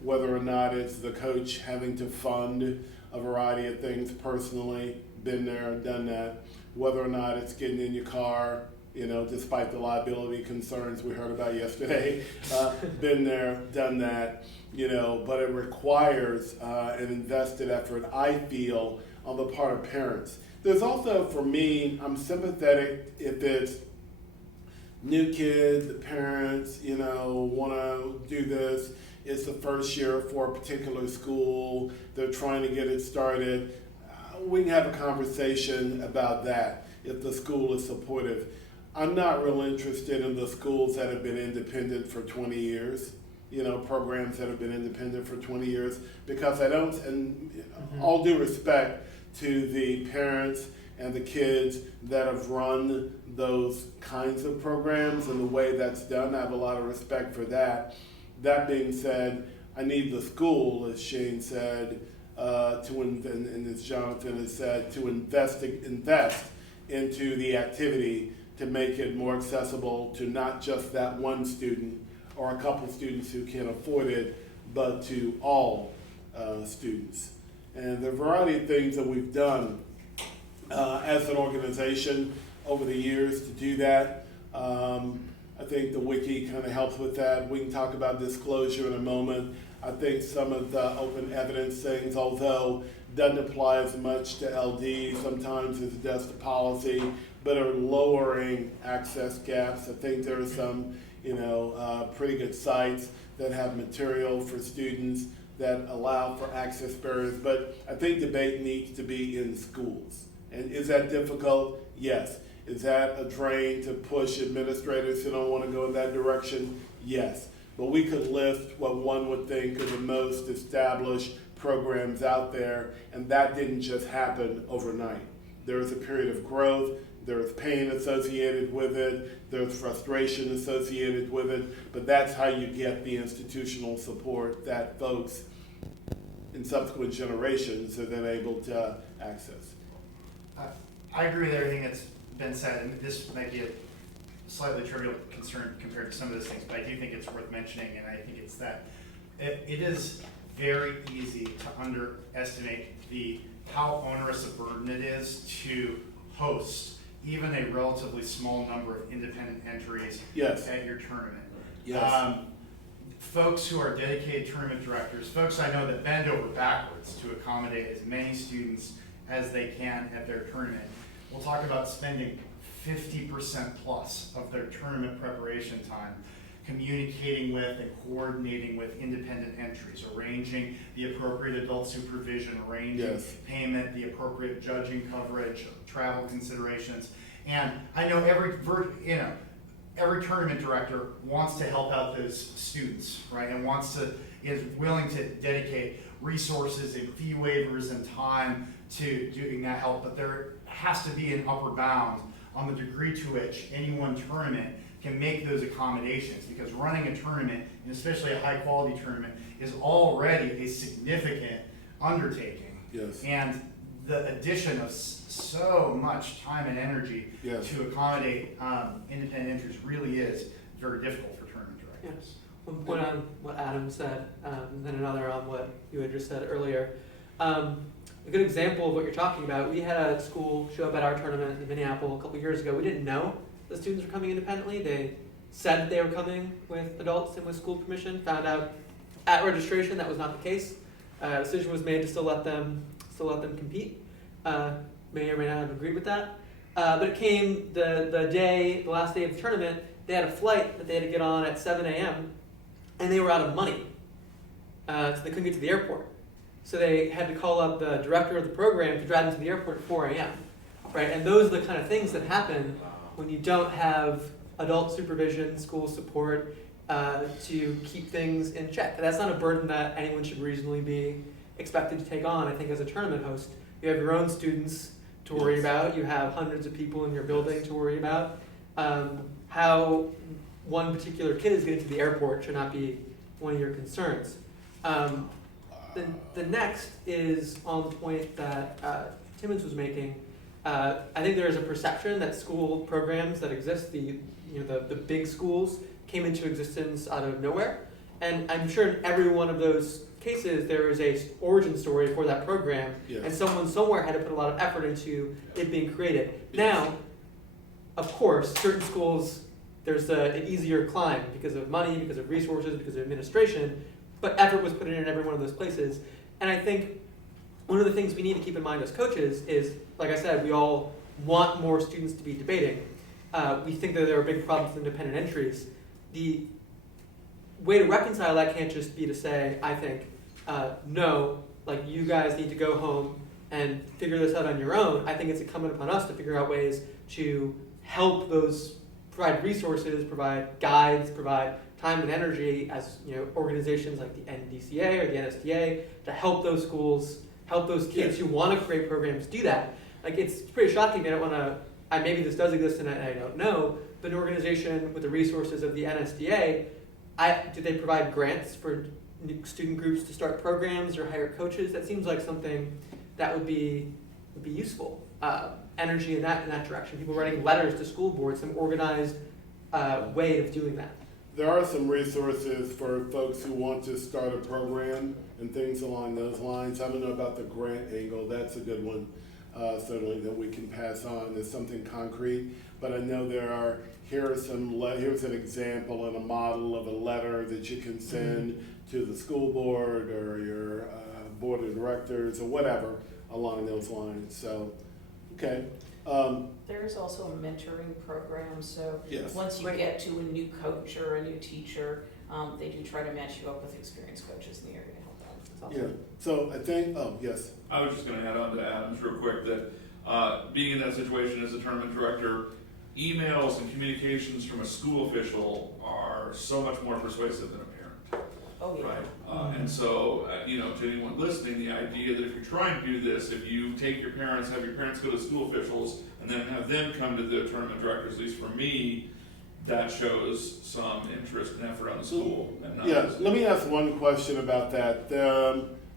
whether or not it's the coach having to fund a variety of things personally, been there, done that, whether or not it's getting in your car, despite the liability concerns we heard about yesterday, been there, done that, but it requires an invested effort, I feel, on the part of parents. There's also, for me, I'm sympathetic if it's new kids, the parents, want to do this. It's the first year for a particular school. They're trying to get it started. We can have a conversation about that if the school is supportive. I'm not real interested in the schools that have been independent for 20 years, programs that have been independent for 20 years, because I don't, and all due respect to the parents and the kids that have run those kinds of programs and the way that's done, I have a lot of respect for that. That being said, I need the school, as Shane said, and as Jonathan has said, to invest into the activity to make it more accessible to not just that one student or a couple students who can afford it, but to all students. And there are a variety of things that we've done as an organization over the years to do that. I think the wiki kind of helps with that. We can talk about disclosure in a moment. I think some of the open evidence things, although doesn't apply as much to LD sometimes as it does to policy, but are lowering access gaps. I think there are some, pretty good sites that have material for students that allow for access barriers. But I think debate needs to be in schools. And is that difficult? Yes. Is that a drain to push administrators who don't want to go in that direction? Yes. But we could lift what one would think are the most established programs out there, and that didn't just happen overnight. There was a period of growth, there was pain associated with it, there's frustration associated with it, but that's how you get the institutional support that folks in subsequent generations are then able to access. I agree with everything that's been said, and this might be a slightly trivial concern compared to some of those things, but I do think it's worth mentioning, and I think it's that it is very easy to underestimate how onerous a burden it is to host even a relatively small number of independent entries at your tournament. Yes. Folks who are dedicated tournament directors, folks I know that bend over backwards to accommodate as many students as they can at their tournament, will talk about spending 50% plus of their tournament preparation time communicating with and coordinating with independent entries, arranging the appropriate adult supervision, arranging payment, the appropriate judging coverage, travel considerations. And I know every tournament director wants to help out those students, right? And is willing to dedicate resources and fee waivers and time to doing that help, but there has to be an upper bound on the degree to which any one tournament can make those accommodations, because running a tournament, and especially a high quality tournament, is already a significant undertaking. Yes. And the addition of so much time and energy to accommodate independent entries really is very difficult for tournament directors. Yes. One point on what Adam said, and then another on what you had just said earlier. A good example of what you're talking about, we had a school show up at our tournament in Minneapolis a couple years ago. We didn't know the students were coming independently. They said that they were coming with adults and with school permission. Found out at registration that was not the case. A decision was made to still let them compete. May or may not have agreed with that. But it came the last day of the tournament, they had a flight that they had to get on at 7 a.m. and they were out of money. So they couldn't get to the airport. So they had to call up the director of the program to drive them to the airport at 4 a.m. Right? And those are the kind of things that happen when you don't have adult supervision, school support, to keep things in check. And that's not a burden that anyone should reasonably be expected to take on. I think as a tournament host, you have your own students to worry about. You have hundreds of people in your building to worry about. How one particular kid is getting to the airport should not be one of your concerns. The next is on the point that Timmons was making. I think there is a perception that school programs that exist, the big schools, came into existence out of nowhere. And I'm sure in every one of those cases there is a origin story for that program, and someone somewhere had to put a lot of effort into it being created. Now, of course, certain schools, there's an easier climb because of money, because of resources, because of administration, but effort was put in every one of those places. And I think one of the things we need to keep in mind as coaches is, like I said, we all want more students to be debating. We think that there are big problems with independent entries. The way to reconcile that can't just be to say, I think, no, like you guys need to go home and figure this out on your own. I think it's incumbent upon us to figure out ways to help those, provide resources, provide guides, provide time and energy as organizations like the NDCA or the NSTA to help those schools, help those kids who want to create programs do that. Like it's pretty shocking. I don't want to. Maybe this does exist and I don't know. But an organization with the resources of the NSDA, do they provide grants for student groups to start programs or hire coaches? That seems like something that would be useful. Energy in that direction. People writing letters to school boards, some organized way of doing that. There are some resources for folks who want to start a program and things along those lines. I don't know about the grant angle. That's a good one, certainly, that we can pass on as something concrete. But I know here's an example and a model of a letter that you can send to the school board or your board of directors or whatever along those lines. So, okay. There's also a mentoring program, so Yes. once you get to a new coach or a new teacher, they do try to match you up with experienced coaches in the area to help them. That's awesome. Yeah. So I think, yes. I was just going to add on to Adam's real quick that being in that situation as a tournament director, emails and communications from a school official are so much more persuasive than a parent. Oh, yeah. Right. And so, to anyone listening, the idea that if you're trying to do this, if you take your parents, have your parents go to school officials, and then have them come to the tournament directors, at least for me, that shows some interest and effort on the school. And not just, Let me ask one question about that.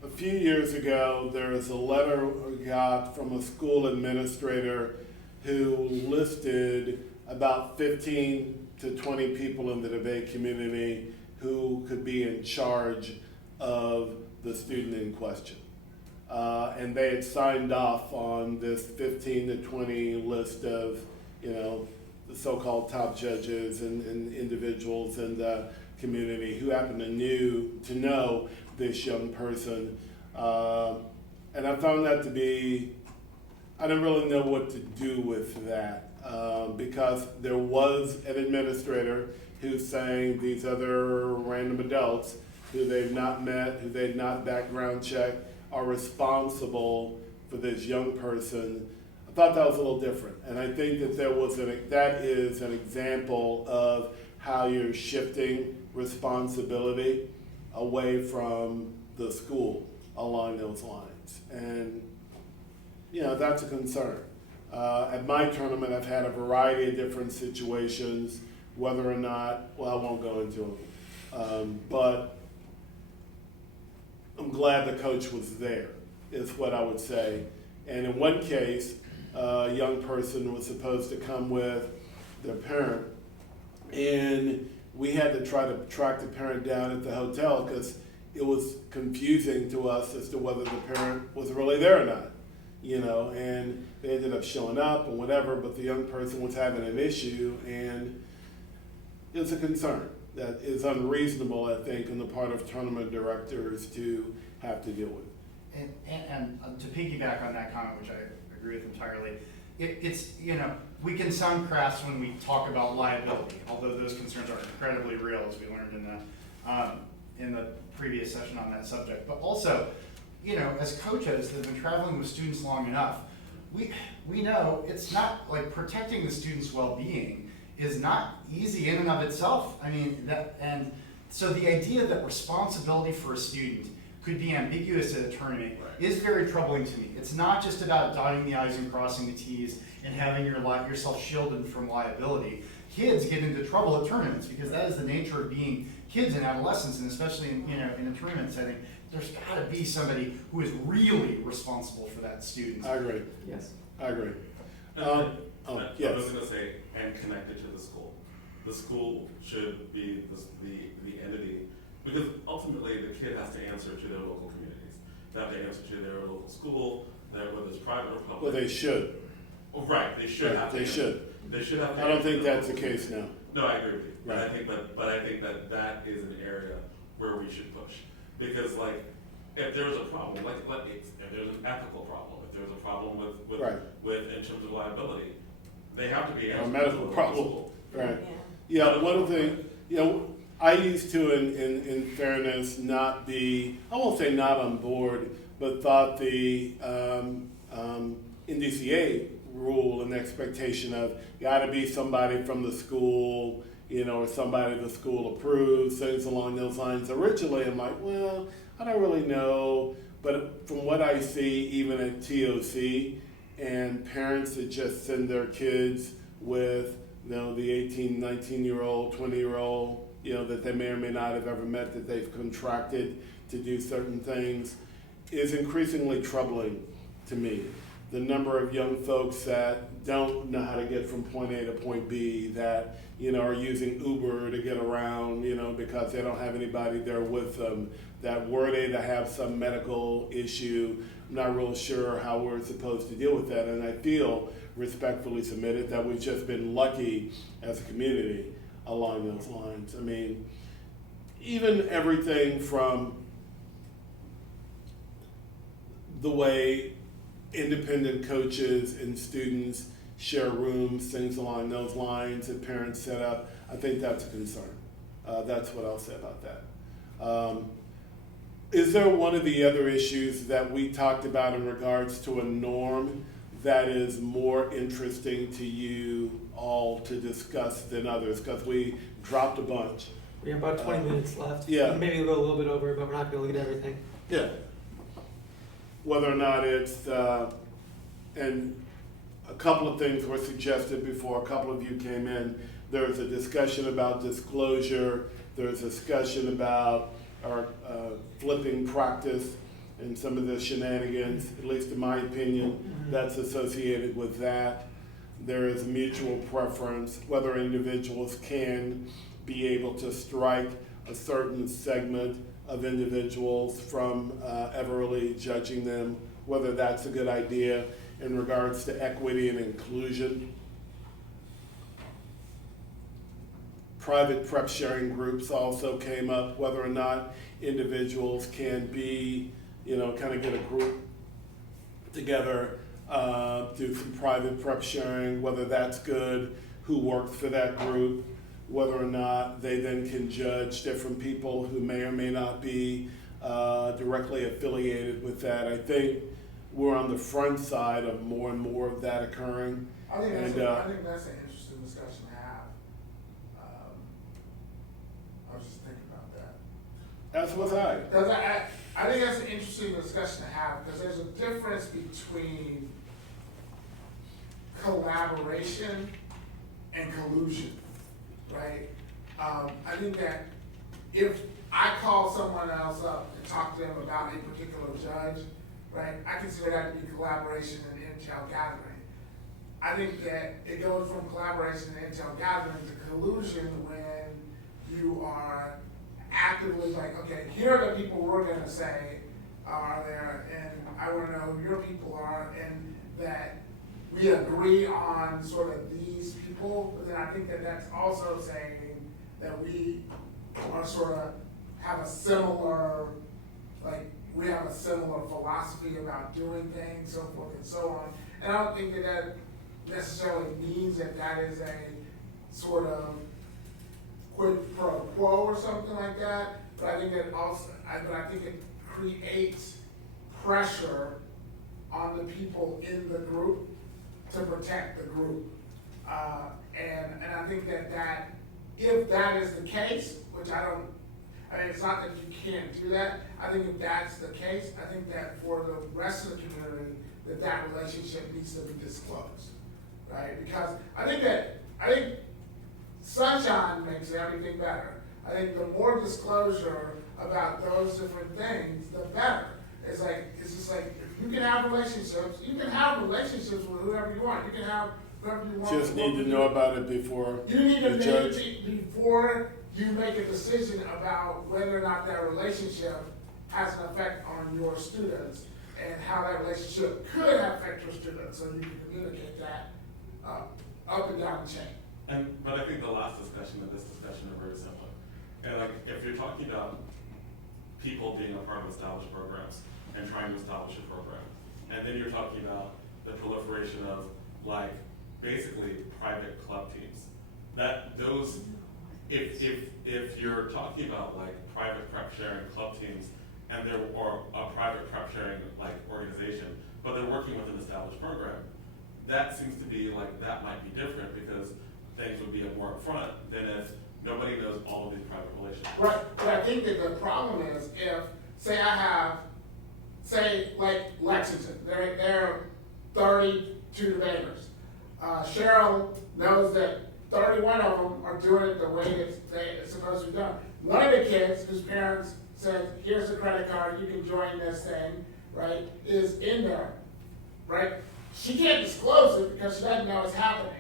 A few years ago, there was a letter we got from a school administrator who listed about 15 to 20 people in the debate community who could be in charge of the student in question. And they had signed off on this 15 to 20 list of, the so-called top judges and individuals in the community who happened to know this young person. And I found that to be, I didn't really know what to do with that because there was an administrator who's saying these other random adults who they've not met, who they've not background checked, are responsible for this young person. I thought that was a little different. And I think that that is an example of how you're shifting responsibility away from the school along those lines. And, that's a concern. At my tournament, I've had a variety of different situations, whether or not, I won't go into them, but I'm glad the coach was there, is what I would say. And in one case, a young person was supposed to come with their parent, and we had to try to track the parent down at the hotel because it was confusing to us as to whether the parent was really there or not, and they ended up showing up and whatever, but the young person was having an issue, and it's a concern that is unreasonable, I think, on the part of tournament directors to have to deal with. And to piggyback on that comment, which I agree with entirely, it's, we can sound crass when we talk about liability, although those concerns are incredibly real, as we learned in the previous session on that subject. But also, as coaches that have been traveling with students long enough, we know it's not like protecting the students' well-being is not easy in and of itself. I mean, and so the idea that responsibility for a student could be ambiguous at a tournament is very troubling to me. It's not just about dotting the I's and crossing the T's and having yourself shielded from liability. Kids get into trouble at tournaments because that is the nature of being kids and adolescents, and especially in a tournament setting. There's got to be somebody who is really responsible for that student. I agree. Yes. I agree. I Yes. was going to say, and connected to the school. The school should be the entity, because ultimately the kid has to answer to their local communities. They have to answer to their local school, whether it's private or public. Well, they should. Oh, right, they should have to. They answer. should. They should have to. I don't answer think to that's the local case now. No, I agree with you. Right. But I think that is an area where we should push, because like, if there's a problem, if there's an ethical problem, if there's a problem with in terms of liability, they have to be answered. A medical to the local problem. school. Right. Yeah. Yeah, one thing, I used to, in fairness, not be, I won't say not on board, but thought the NDCA rule and expectation of gotta be somebody from the school, or somebody the school approves, things along those lines. Originally, I'm like, well, I don't really know, but from what I see, even at TOC, and parents that just send their kids with, the 18, 19-year-old, 20-year-old, that they may or may not have ever met, that they've contracted to do certain things, is increasingly troubling to me. The number of young folks that don't know how to get from point A to point B, that are using Uber to get around, because they don't have anybody there with them, that were they to have some medical issue, I'm not real sure how we're supposed to deal with that. And I feel, respectfully submitted, that we've just been lucky as a community along those lines. I mean, even everything from the way independent coaches and students share rooms, things along those lines that parents set up, I think that's a concern. That's what I'll say about that. Is there one of the other issues that we talked about in regards to a norm that is more interesting to you all to discuss than others? Because we dropped a bunch. We have about 20 minutes left. Yeah. Maybe we'll go a little bit over, but we're not going to look at everything. Yeah. Whether or not it's, and a couple of things were suggested before a couple of you came in. There's a discussion about disclosure. There's a discussion about our flipping practice and some of the shenanigans, at least in my opinion, that's associated with that. There is mutual preference, whether individuals can be able to strike a certain segment of individuals from ever really judging them, whether that's a good idea in regards to equity and inclusion. Private prep sharing groups also came up, whether or not individuals can be, kind of get a group together, do some private prep sharing, whether that's good, who works for that group, whether or not they then can judge different people who may or may not be directly affiliated with that. I think we're on the front side of more and more of that occurring. I think that's an interesting discussion to have. I was just thinking about that. That's what I. Because I think that's an interesting discussion to have, because there's a difference between collaboration and collusion, right? I think that if I call someone else up and talk to them about a particular judge, right, I consider that to be collaboration and intel gathering. I think that it goes from collaboration and intel gathering to collusion when you are actively like, okay, here are the people we're gonna say are there, and I wanna know who your people are, and that we agree on sort of these people. But then I think that that's also saying that we are sort of have a similar, like, we have a similar philosophy about doing things, so forth and so on. And I don't think that necessarily means that that is a sort of quid pro quo or something like that, but I think it also, but I think it creates pressure on the people in the group to protect the group. And I think that if that is the case, which I mean, it's not that you can't do that, I think if that's the case, I think that for the rest of the community, that relationship needs to be disclosed, right? Because I think sunshine makes everything better. I think the more disclosure about those different things, the better. It's just like, if you can have relationships with whoever you want. You can have whoever you want. Just need to know about it before You need to the know judge. before you make a decision about whether or not that relationship has an effect on your students and how that relationship could affect your students, so you can communicate that up and down the chain. But I think the last discussion and this discussion are very similar. And like, if you're talking about people being a part of established programs and trying to establish a program, and then you're talking about the proliferation of like basically private club teams, that those, if you're talking about like private prep sharing club teams and there or a private prep sharing like organization, but they're working with an established program, that seems to be like, that might be different because things would be more upfront than if nobody knows all of these private relationships. Right, but I think that the problem is if, say like Lexington, there are 32 debaters. Cheryl knows that 31 of them are doing it the way it's supposed to be done. One of the kids whose parents said, here's the credit card, you can join this thing, right, is in there, right? She can't disclose it because she doesn't know it's happening,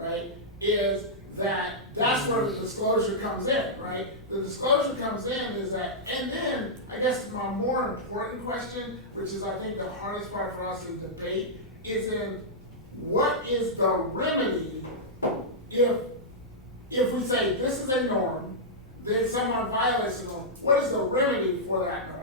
right? That's where the disclosure comes in, right? The disclosure comes in is that, and then I guess my more important question, which is I think the hardest part for us to debate, is in what is the remedy if we say this is a norm, then someone violates the norm, what is the remedy for that norm?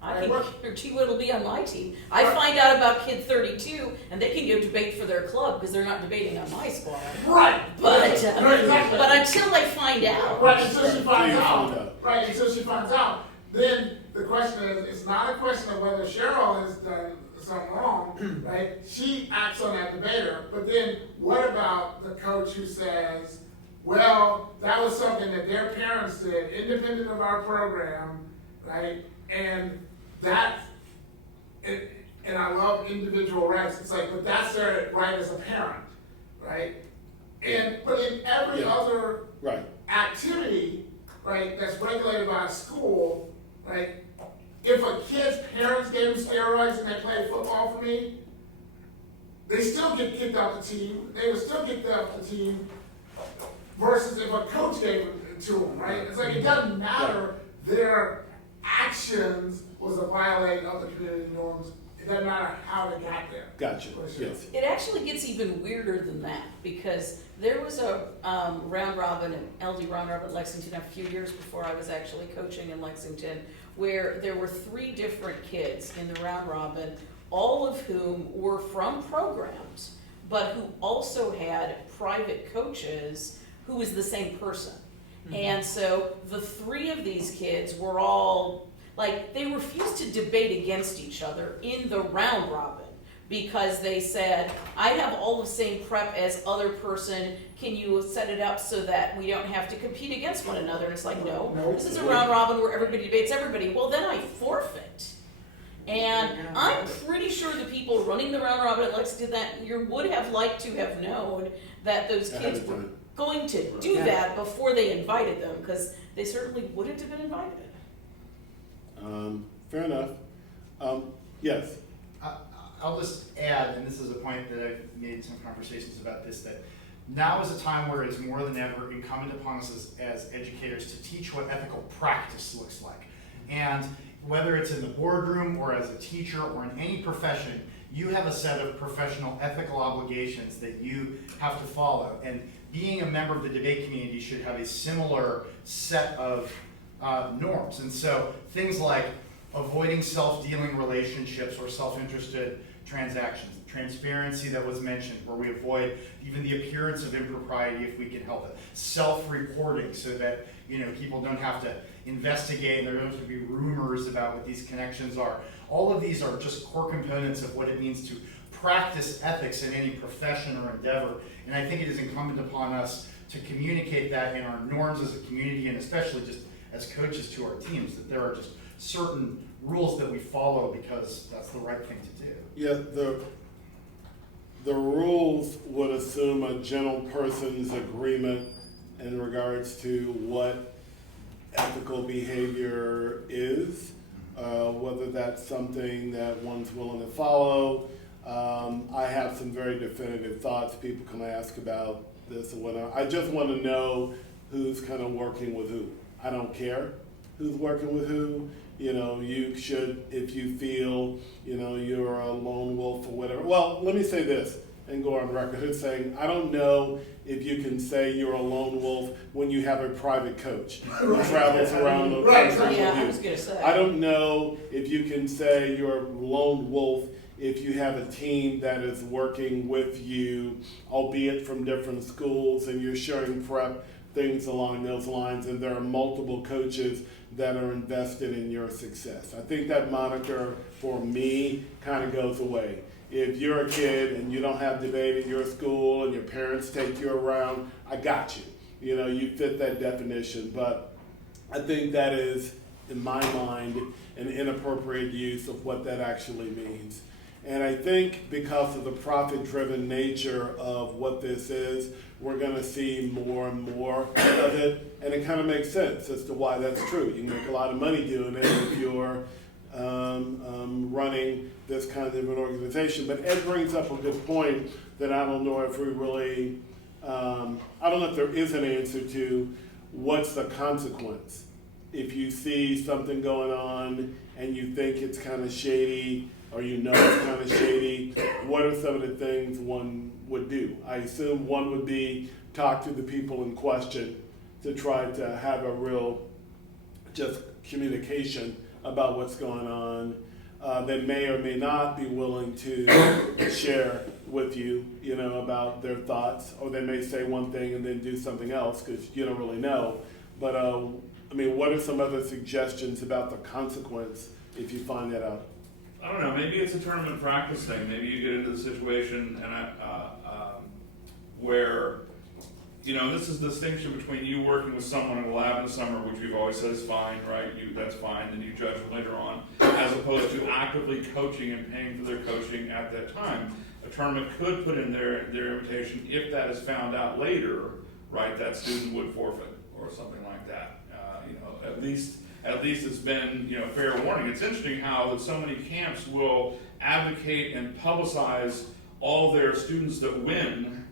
I think your team will be on my team. I find out about Kid 32, and they can go debate for their club because they're not debating on my squad. Right. But Exactly. but until they find out, Right, until she finds Please out. find out. Right, until she finds out. Then the question is, it's not a question of whether Cheryl has done something wrong, right? She acts on that debater, but then what about the coach who says, well, that was something that their parents did, independent of our program, right? And and I love individual rights. It's like, but that's their right as a parent, right? But in every other Right. activity, right, that's regulated by a school, right? If a kid's parents gave him steroids and they played football for me, they still get kicked off the team. They would still get off the team. Versus if a coach gave it to them, right? It's like it doesn't matter. Their actions was a violation of the community norms. It doesn't matter how they got there. Gotcha. Yes. it actually gets even weirder than that because there was a round robin, an LD round robin at Lexington a few years before I was actually coaching in Lexington, where there were 3 different kids in the round robin, all of whom were from programs, but who also had private coaches who was the same person. Mm-hmm. And so the 3 of these kids were all, like, they refused to debate against each other in the round robin because they said, I have all the same prep as other person, can you set it up so that we don't have to compete against one another? And it's like, no, this is a round robin where everybody debates everybody. Well, then I forfeit. And I'm pretty sure the people running the round robin at Lexington that you would have liked to have known that those Ahead kids of were time. going to do that before they invited them, because they certainly wouldn't have been invited. Fair enough. Yes. I'll just add, and this is a point that I've made some conversations about this, that now is a time where it's more than ever incumbent upon us as educators to teach what ethical practice looks like. And whether it's in the boardroom or as a teacher or in any profession, you have a set of professional ethical obligations that you have to follow. And being a member of the debate community should have a similar set of norms. And so things like avoiding self-dealing relationships or self-interested transactions, transparency that was mentioned, where we avoid even the appearance of impropriety if we can help it. Self-reporting, so that people don't have to investigate, there don't have to be rumors about what these connections are. All of these are just core components of what it means to practice ethics in any profession or endeavor. And I think it is incumbent upon us to communicate that in our norms as a community, and especially just as coaches to our teams, that there are just certain rules that we follow because that's the right thing to do. Yeah, the rules would assume a general person's agreement in regards to what ethical behavior is, whether that's something that one's willing to follow. I have some very definitive thoughts. People can ask about this or whatnot. I just want to know who's kind of working with who. I don't care who's working with who. You should, if you feel, you're a lone wolf or whatever. Well, let me say this and go on record as saying, I don't know if you can say you're a lone wolf when you have a private coach who travels around the country Yeah, I with was you. gonna say. I don't know if you can say you're a lone wolf if you have a team that is working with you, albeit from different schools, and you're sharing prep, things along those lines, and there are multiple coaches that are invested in your success. I think that moniker, for me, kind of goes away. If you're a kid and you don't have debate at your school and your parents take you around, I got you. You fit that definition, but I think that is, in my mind, an inappropriate use of what that actually means. And I think because of the profit-driven nature of what this is, we're going to see more and more of it. And it kind of makes sense as to why that's true. You can make a lot of money doing it if you're running this kind of an organization. But Ed brings up a good point that I don't know if we really, I don't know if there is an answer to what's the consequence. If you see something going on and you think it's kind of shady, or it's kind of shady, what are some of the things one would do? I assume one would be talk to the people in question to try to have a real just communication about what's going on. They may or may not be willing to share with you, about their thoughts, or they may say one thing and then do something else because you don't really know. But what are some other suggestions about the consequence if you find that out? I don't know, maybe it's a tournament practice thing. Maybe you get into the situation where, this is the distinction between you working with someone in a lab in the summer, which we've always said is fine, right? That's fine, then you judge them later on, as opposed to actively coaching and paying for their coaching at that time. A tournament could put in their invitation, if that is found out later, right, that student would forfeit or something like that. At least it's been, fair warning. It's interesting how that so many camps will advocate and publicize all their students that win,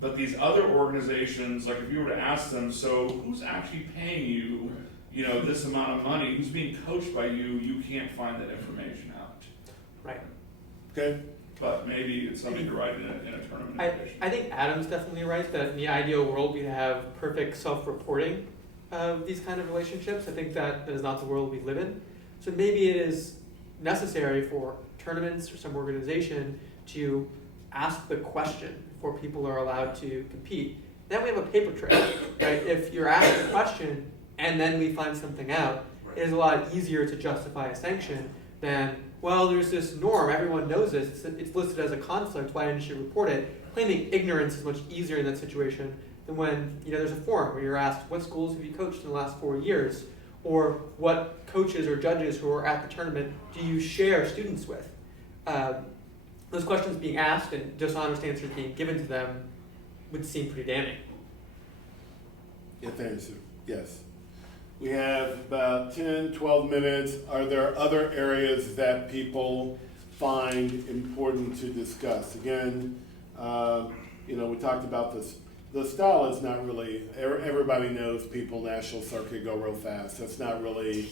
but these other organizations, like if you were to ask them, so who's actually paying you, this amount of money, who's being coached by you, you can't find that information out. Right. Okay. But maybe it's something to write in a tournament invitation. I think Adam's definitely right that in the ideal world we have perfect self-reporting of these kind of relationships. I think that is not the world we live in. So maybe it is necessary for tournaments or some organization to ask the question before people are allowed to compete. Then we have a paper trail, right? If you're asked a question and then we find something out, it is a lot easier to justify a sanction than, well, there's this norm, everyone knows this, it's listed as a conflict, why didn't you report it? Claiming ignorance is much easier in that situation than when there's a forum where you're asked, what schools have you coached in the last 4 years? Or what coaches or judges who are at the tournament do you share students with? Those questions being asked and dishonest answers being given to them would seem pretty damning. Yes. We have about 10, 12 minutes. Are there other areas that people find important to discuss? Again, we talked about this. The style is not really, everybody knows people national circuit go real fast. That's not really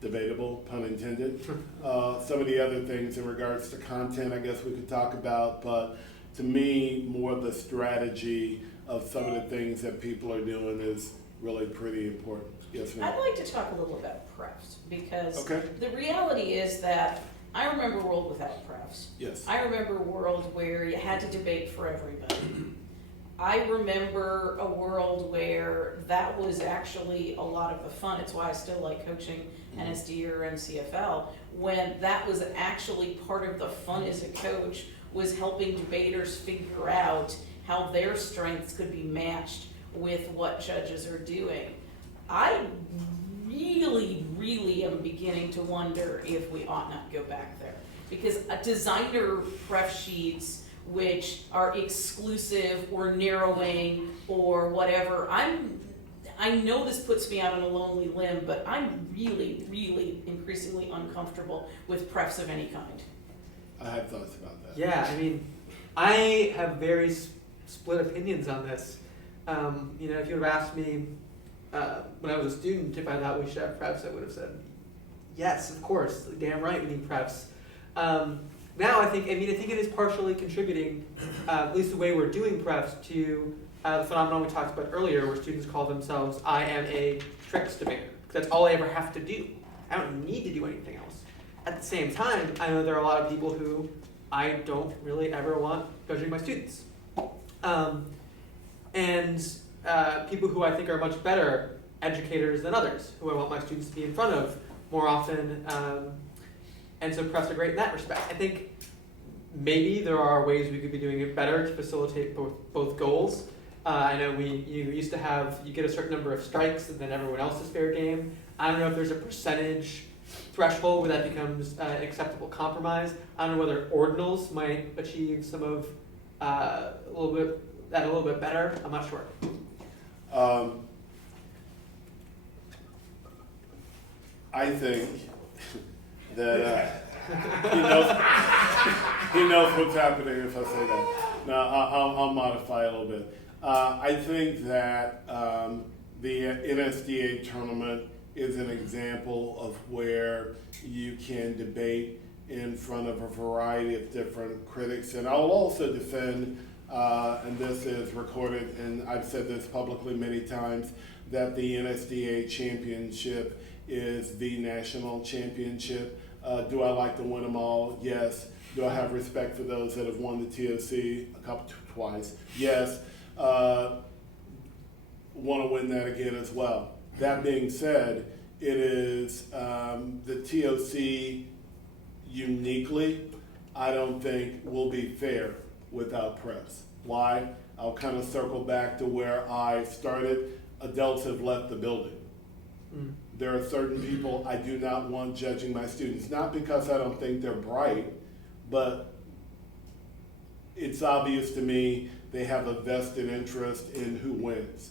debatable, pun intended. Some of the other things in regards to content, I guess we could talk about, but to me, more the strategy of some of the things that people are doing is really pretty important. Yes, ma'am. I'd like to talk a little about preps because Okay. the reality is that I remember a world without prefs. Yes. I remember a world where you had to debate for everybody. I remember a world where that was actually a lot of the fun. It's why I still like coaching NSD or NCFL, when that was actually part of the fun as a coach, was helping debaters figure out how their strengths could be matched with what judges are doing. I really am beginning to wonder if we ought not go back there. Because a designer pref sheets which are exclusive or narrowing or whatever, I know this puts me out on a lonely limb, but I'm really increasingly uncomfortable with prefs of any kind. I have thoughts about that. Yeah, I mean, I have very split opinions on this. If you would have asked me when I was a student if I thought we should have prefs, I would have said, yes, of course, damn right we need prefs. Now I think it is partially contributing, at least the way we're doing prefs, to the phenomenon we talked about earlier, where students call themselves, I am a tricks debater. That's all I ever have to do. I don't need to do anything else. At the same time, I know there are a lot of people who I don't really ever want judging my students. And people who I think are much better educators than others, who I want my students to be in front of more often. And so prefs are great in that respect. I think maybe there are ways we could be doing it better to facilitate both goals. I know you used to have, you get a certain number of strikes and then everyone else is fair game. I don't know if there's a percentage threshold where that becomes an acceptable compromise. I don't know whether ordinals might achieve some of a little bit better. I'm not sure. I think that he knows what's happening if I say that. No, I'll modify a little bit. I think that the NSDA tournament is an example of where you can debate in front of a variety of different critics. And I'll also defend, and this is recorded, and I've said this publicly many times, that the NSDA championship is the national championship. Do I like to win them all? Yes. Do I have respect for those that have won the TOC twice? Yes. Want to win that again as well. That being said, it is the TOC uniquely, I don't think will be fair without prefs. Why? I'll kind of circle back to where I started. Adults have left the building. There are certain people I do not want judging my students, not because I don't think they're bright, but it's obvious to me they have a vested interest in who wins.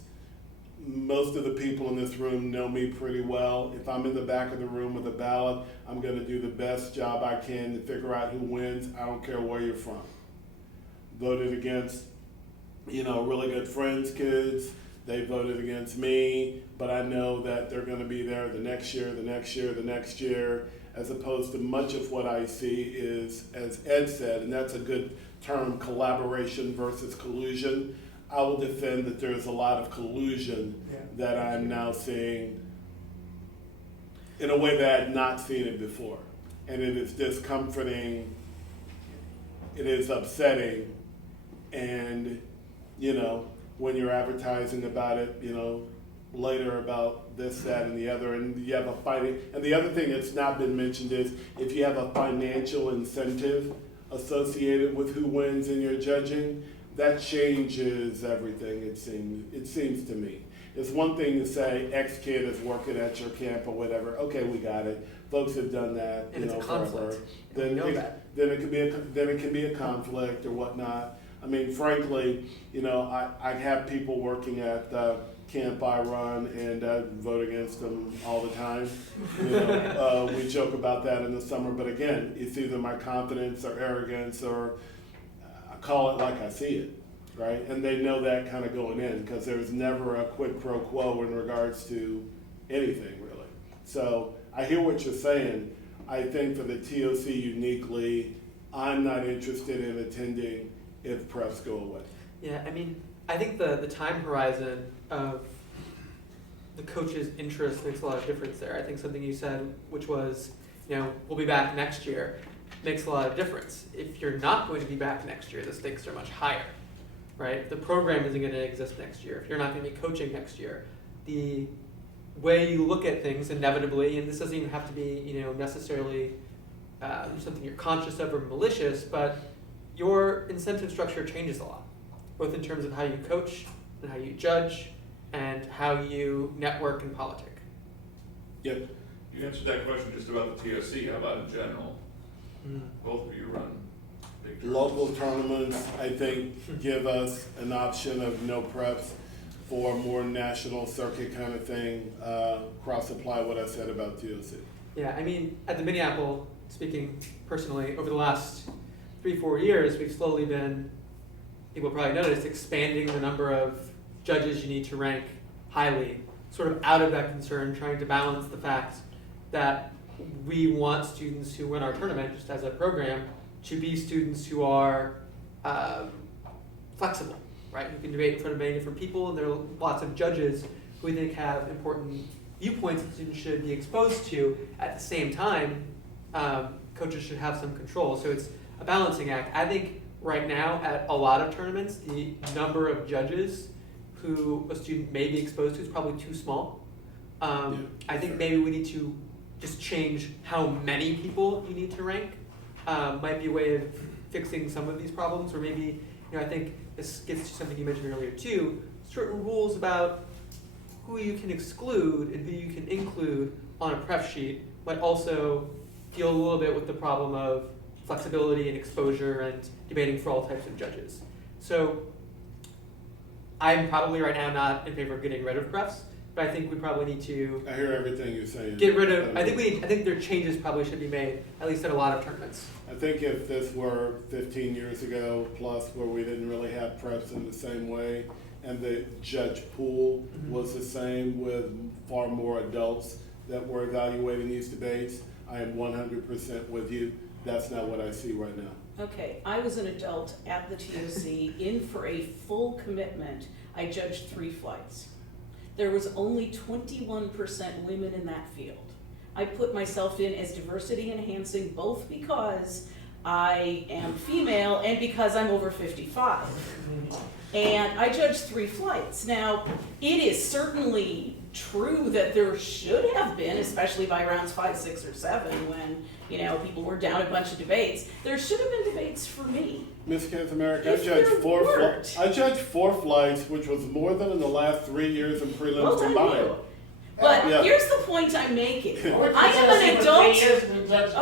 Most of the people in this room know me pretty well. If I'm in the back of the room with a ballot, I'm going to do the best job I can to figure out who wins. I don't care where you're from. Voted against, really good friends' kids. They voted against me, but I know that they're going to be there the next year, the next year, the next year, as opposed to much of what I see is, as Ed said, and that's a good term, collaboration versus collusion. I will defend that there's a lot of collusion that I'm now seeing in a way that I had not seen it before. And it is discomforting, it is upsetting, and, when you're advertising about it, later about this, that, and the other, and you have a fighting, and the other thing that's not been mentioned is if you have a financial incentive associated with who wins in your judging, that changes everything, it seems to me. It's one thing to say X kid is working at your camp or whatever. Okay, we got it. Folks have done that, And it's a forever. conflict. Then that. it can be a conflict or whatnot. I mean, frankly, I have people working at camp I run, and I vote against them all the time. We joke about that in the summer, but again, it's either my confidence or arrogance, or I call it like I see it, right? And they know that kind of going in, because there's never a quid pro quo in regards to anything, really. So I hear what you're saying. I think for the TOC uniquely, I'm not interested in attending if prefs go away. Yeah, I mean, I think the time horizon of the coach's interest makes a lot of difference there. I think something you said, which was, we'll be back next year. makes a lot of difference. If you're not going to be back next year, the stakes are much higher, right? The program isn't going to exist next year. If you're not going to be coaching next year, the way you look at things inevitably, and this doesn't even have to be, necessarily something you're conscious of or malicious, but your incentive structure changes a lot, both in terms of how you coach and how you judge and how you network and politic. Yep. You answered that question just about the TOC, how about in general? Both of you run big tournaments. Local tournaments, I think, give us an option of no preps for more national circuit kind of thing, cross-apply what I said about TOC. Yeah, I mean, at the Mini Apple, speaking personally, over the last 3-4 years, we've slowly been, people probably noticed, expanding the number of judges you need to rank highly, sort of out of that concern, trying to balance the fact that we want students who win our tournament, just as a program, to be students who are flexible, right? Who can debate in front of many different people, and there are lots of judges who we think have important viewpoints that students should be exposed to. At the same time, coaches should have some control. So it's a balancing act. I think right now at a lot of tournaments, the number of judges who a student may be exposed to is probably too small. I think maybe we need to just change how many people you need to rank. Might be a way of fixing some of these problems, or maybe, I think this gets to something you mentioned earlier too, certain rules about who you can exclude and who you can include on a prep sheet, but also deal a little bit with the problem of flexibility and exposure and debating for all types of judges. So I'm probably right now not in favor of getting rid of preps, but I think we probably need to I hear everything you're saying. get rid of, I think their changes probably should be made, at least at a lot of tournaments. I think if this were 15 years ago plus, where we didn't really have preps in the same way, and the judge pool was the same with far more adults that were evaluating these debates, I am 100% with you. That's not what I see right now. Okay, I was an adult at the TOC, in for a full commitment. I judged 3 flights. There was only 21% women in that field. I put myself in as diversity enhancing, both because I am female and because I'm over 55. And I judged 3 flights. Now, it is certainly true that there should have been, especially by rounds 5, 6, or 7, when people were down a bunch of debates. There should have been debates for me. Miss Kaczmarek, If I judged 4 flights, which was more than in the last 3 years in prelims Well, combined. But Yeah. here's the point I'm making. I am an adult.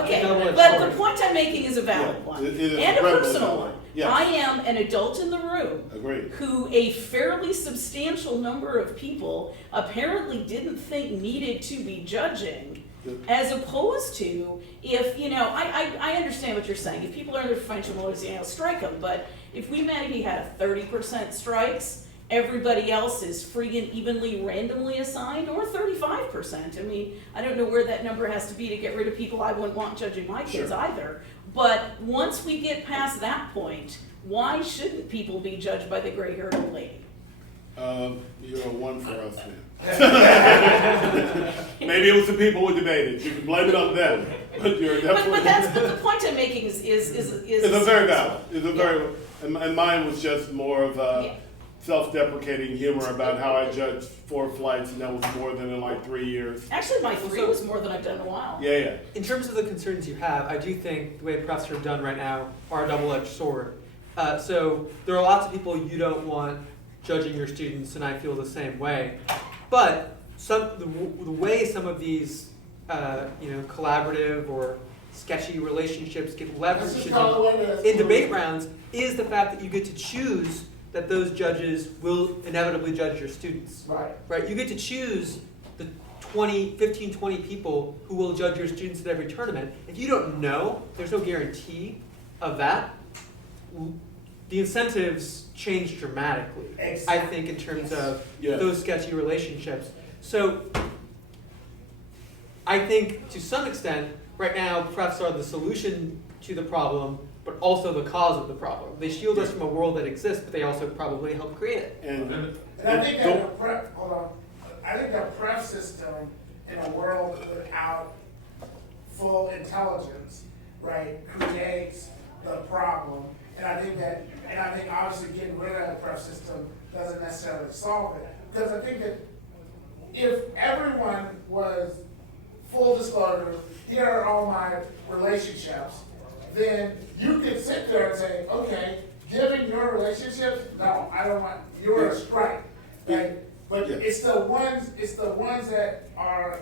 Okay, but the point I'm making is a valid one It is and a incredibly personal valid. one. Yes. I am an adult in the room Agreed. who a fairly substantial number of people apparently didn't think needed to be judging, as opposed to if, I understand what you're saying. If people are in their financial motives, strike them. But if we maybe had a 30% strikes, everybody else is free and evenly randomly assigned, or 35%. I mean, I don't know where that number has to be to get rid of people I wouldn't want judging my kids either. But once we get past that point, why shouldn't people be judged by the gray-haired old lady? You're a one for us now. Maybe it was the people who debated. You can blame it on them. But you're definitely. But the point I'm making is It's a very valid. It's a very, and mine was just more of a self-deprecating humor about how I judged 4 flights, and that was more than in like 3 years. Actually, my 3 was more than I've done in a while. Yeah. In terms of the concerns you have, I do think the way preps are done right now are a double-edged sword. So there are lots of people you don't want judging your students, and I feel the same way. But the way some of these collaborative or sketchy relationships get leveraged in debate rounds is the fact that you get to choose that those judges will inevitably judge your students. Right? You get to choose the 15, 20 people who will judge your students at every tournament. If you don't know, there's no guarantee of that, the incentives change dramatically, I think, in terms of those sketchy relationships. So I think to some extent, right now, preps are the solution to the problem, but also the cause of the problem. They shield us from a world that exists, but they also probably help create it. And I think that I think that prep system in a world without full intelligence right, creates the problem. And I think obviously getting rid of the prep system doesn't necessarily solve it. Because I think that if everyone was full disclosure, here are all my relationships, then you could sit there and say, okay, given your relationships, no, I don't want, you're a strike. Right? But it's the ones that are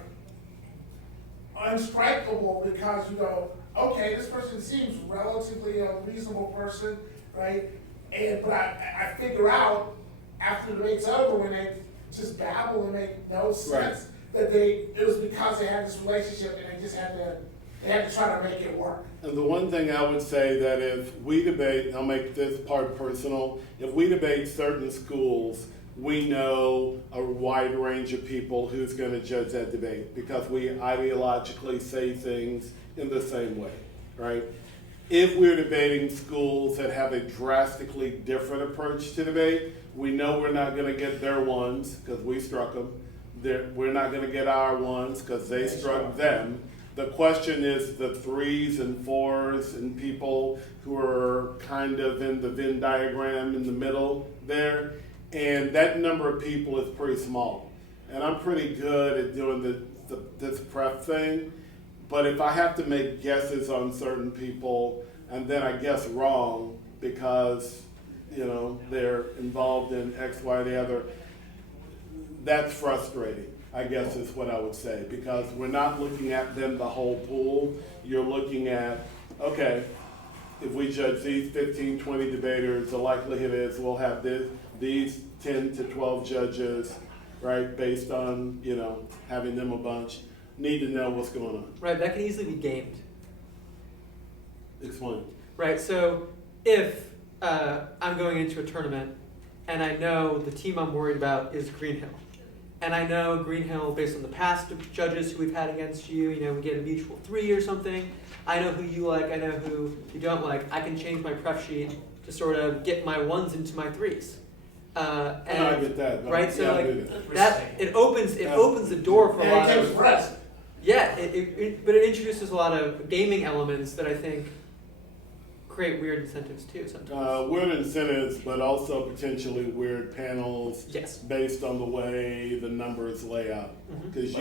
unstrikeable because you go, okay, this person seems relatively a reasonable person, right? But I figure out after the debate's over when they just babble and make no sense that it was because they had this relationship and they had to try to make it work. And the one thing I would say that if we debate, I'll make this part personal, if we debate certain schools, we know a wide range of people who's going to judge that debate because we ideologically say things in the same way, right? If we're debating schools that have a drastically different approach to debate, we know we're not going to get their ones because we struck them. We're not going to get our ones because they struck them. The question is the 3s and 4s and people who are kind of in the Venn diagram in the middle there. And that number of people is pretty small. And I'm pretty good at doing this prep thing. But if I have to make guesses on certain people and then I guess wrong because, they're involved in X, Y, the other, that's frustrating, I guess is what I would say. Because we're not looking at them the whole pool. You're looking at, okay, if we judge these 15, 20 debaters, the likelihood is we'll have these 10 to 12 judges, right, based on, having them a bunch. Need to know what's going on. Right, that can easily be gamed. Explain. Right, so if I'm going into a tournament and I know the team I'm worried about is Greenhill, and I know Greenhill, based on the past judges who we've had against you, we get a mutual 3 or something, I know who you like, I know who you don't like, I can change my prep sheet to sort of get my 1s into my 3s. And I get that. Right, so it opens the door for a lot And it takes of... rest. Yeah, but it introduces a lot of gaming elements that I think create weird incentives too sometimes. Weird incentives, but also potentially weird panels. Yes. Based on the way the numbers lay out. Mhm. Because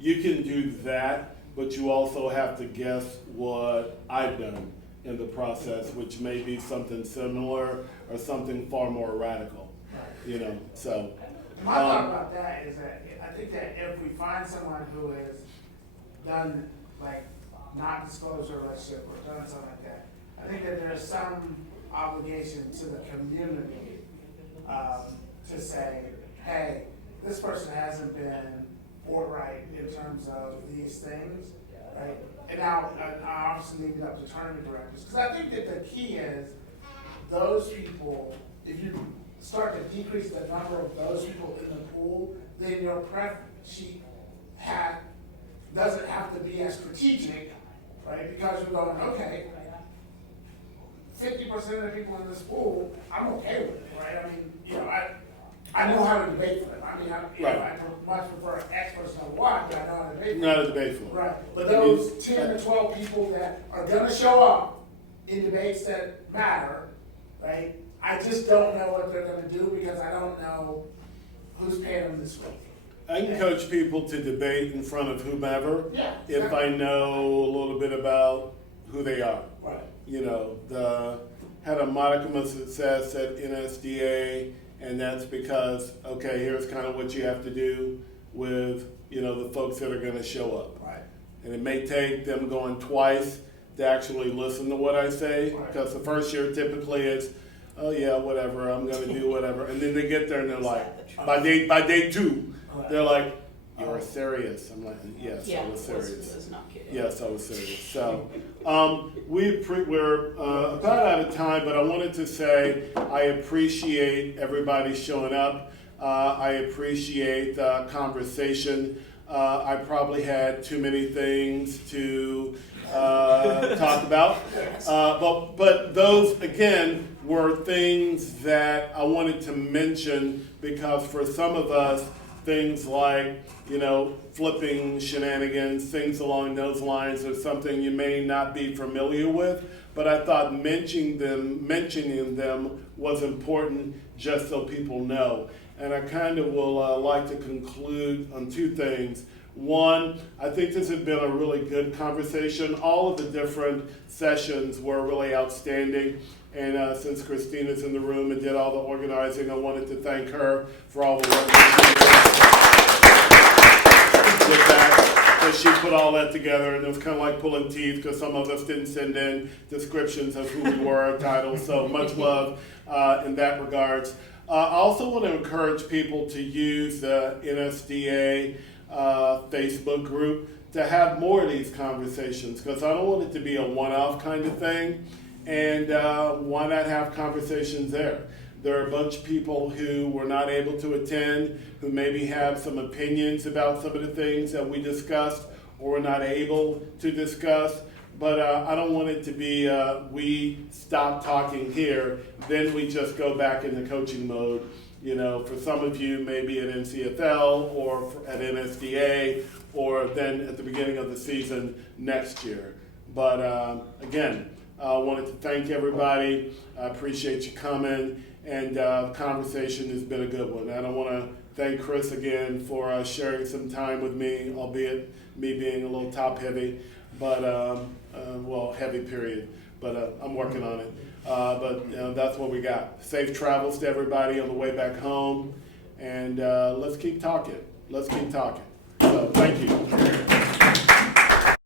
you can do that, but you also have to guess what I've done in the process, which may be something similar or something far more radical. So. My thought about that is that I think that if we find someone who has done not disclosed their relationship or done something like that, I think that there's some obligation to the community to say, hey, this person hasn't been forthright in terms of these things, right? And now I obviously leave it up to tournament directors because I think that the key is those people, if you start to decrease the number of those people in the pool, then your prep sheet doesn't have to be as strategic, right? Because you're going, okay, 50% of the people in this pool, I'm okay with it, right? I mean, I know how to debate for them. I mean, I much prefer X person over Y, but I know how to debate for them. Not a debate for them. Right, but those 10 to 12 people that are gonna show up in debates that matter, right? I just don't know what they're gonna do because I don't know who's paying them this week. I can coach people to debate in front of whomever if Yeah. I know a little bit about who they are. Right. Had a modicum of success at NSDA, and that's because, okay, here's kind of what you have to do with, the folks that are going to show up. Right. And it may take them going twice to actually listen to what I say, Right. because the first year typically it's, oh yeah, whatever, I'm going to do whatever. And then they get there and they're like, by day 2, they're like, you were serious. I'm like, yes, I was serious. was not kidding. Yes, I was serious. So we're about out of time, but I wanted to say I appreciate everybody showing up. I appreciate the conversation. I probably had too many things to talk about, but those again were things that I wanted to mention because for some of us, things like, flipping shenanigans, things along those lines are something you may not be familiar with, but I thought mentioning them was important just so people know. And I kind of will like to conclude on two things. One, I think this has been a really good conversation. All of the different sessions were really outstanding. And since Christina's in the room and did all the organizing, I wanted to thank her for all the work that she did with that. So she put all that together, and it was kind of like pulling teeth because some of us didn't send in descriptions of who we were, titles. So much love in that regards. I also want to encourage people to use the NSDA Facebook group to have more of these conversations, because I don't want it to be a one-off kind of thing. And why not have conversations there? There are a bunch of people who were not able to attend, who maybe have some opinions about some of the things that we discussed or were not able to discuss. But I don't want it to be we stop talking here, then we just go back into coaching mode. For some of you, maybe at NCFL or at NSDA, or then at the beginning of the season next year. But again, I wanted to thank everybody. I appreciate you coming, and conversation has been a good one. And I want to thank Chris again for sharing some time with me, albeit me being a little top heavy, but heavy period. But I'm working on it. But that's what we got. Safe travels to everybody on the way back home, and let's keep talking. So thank you.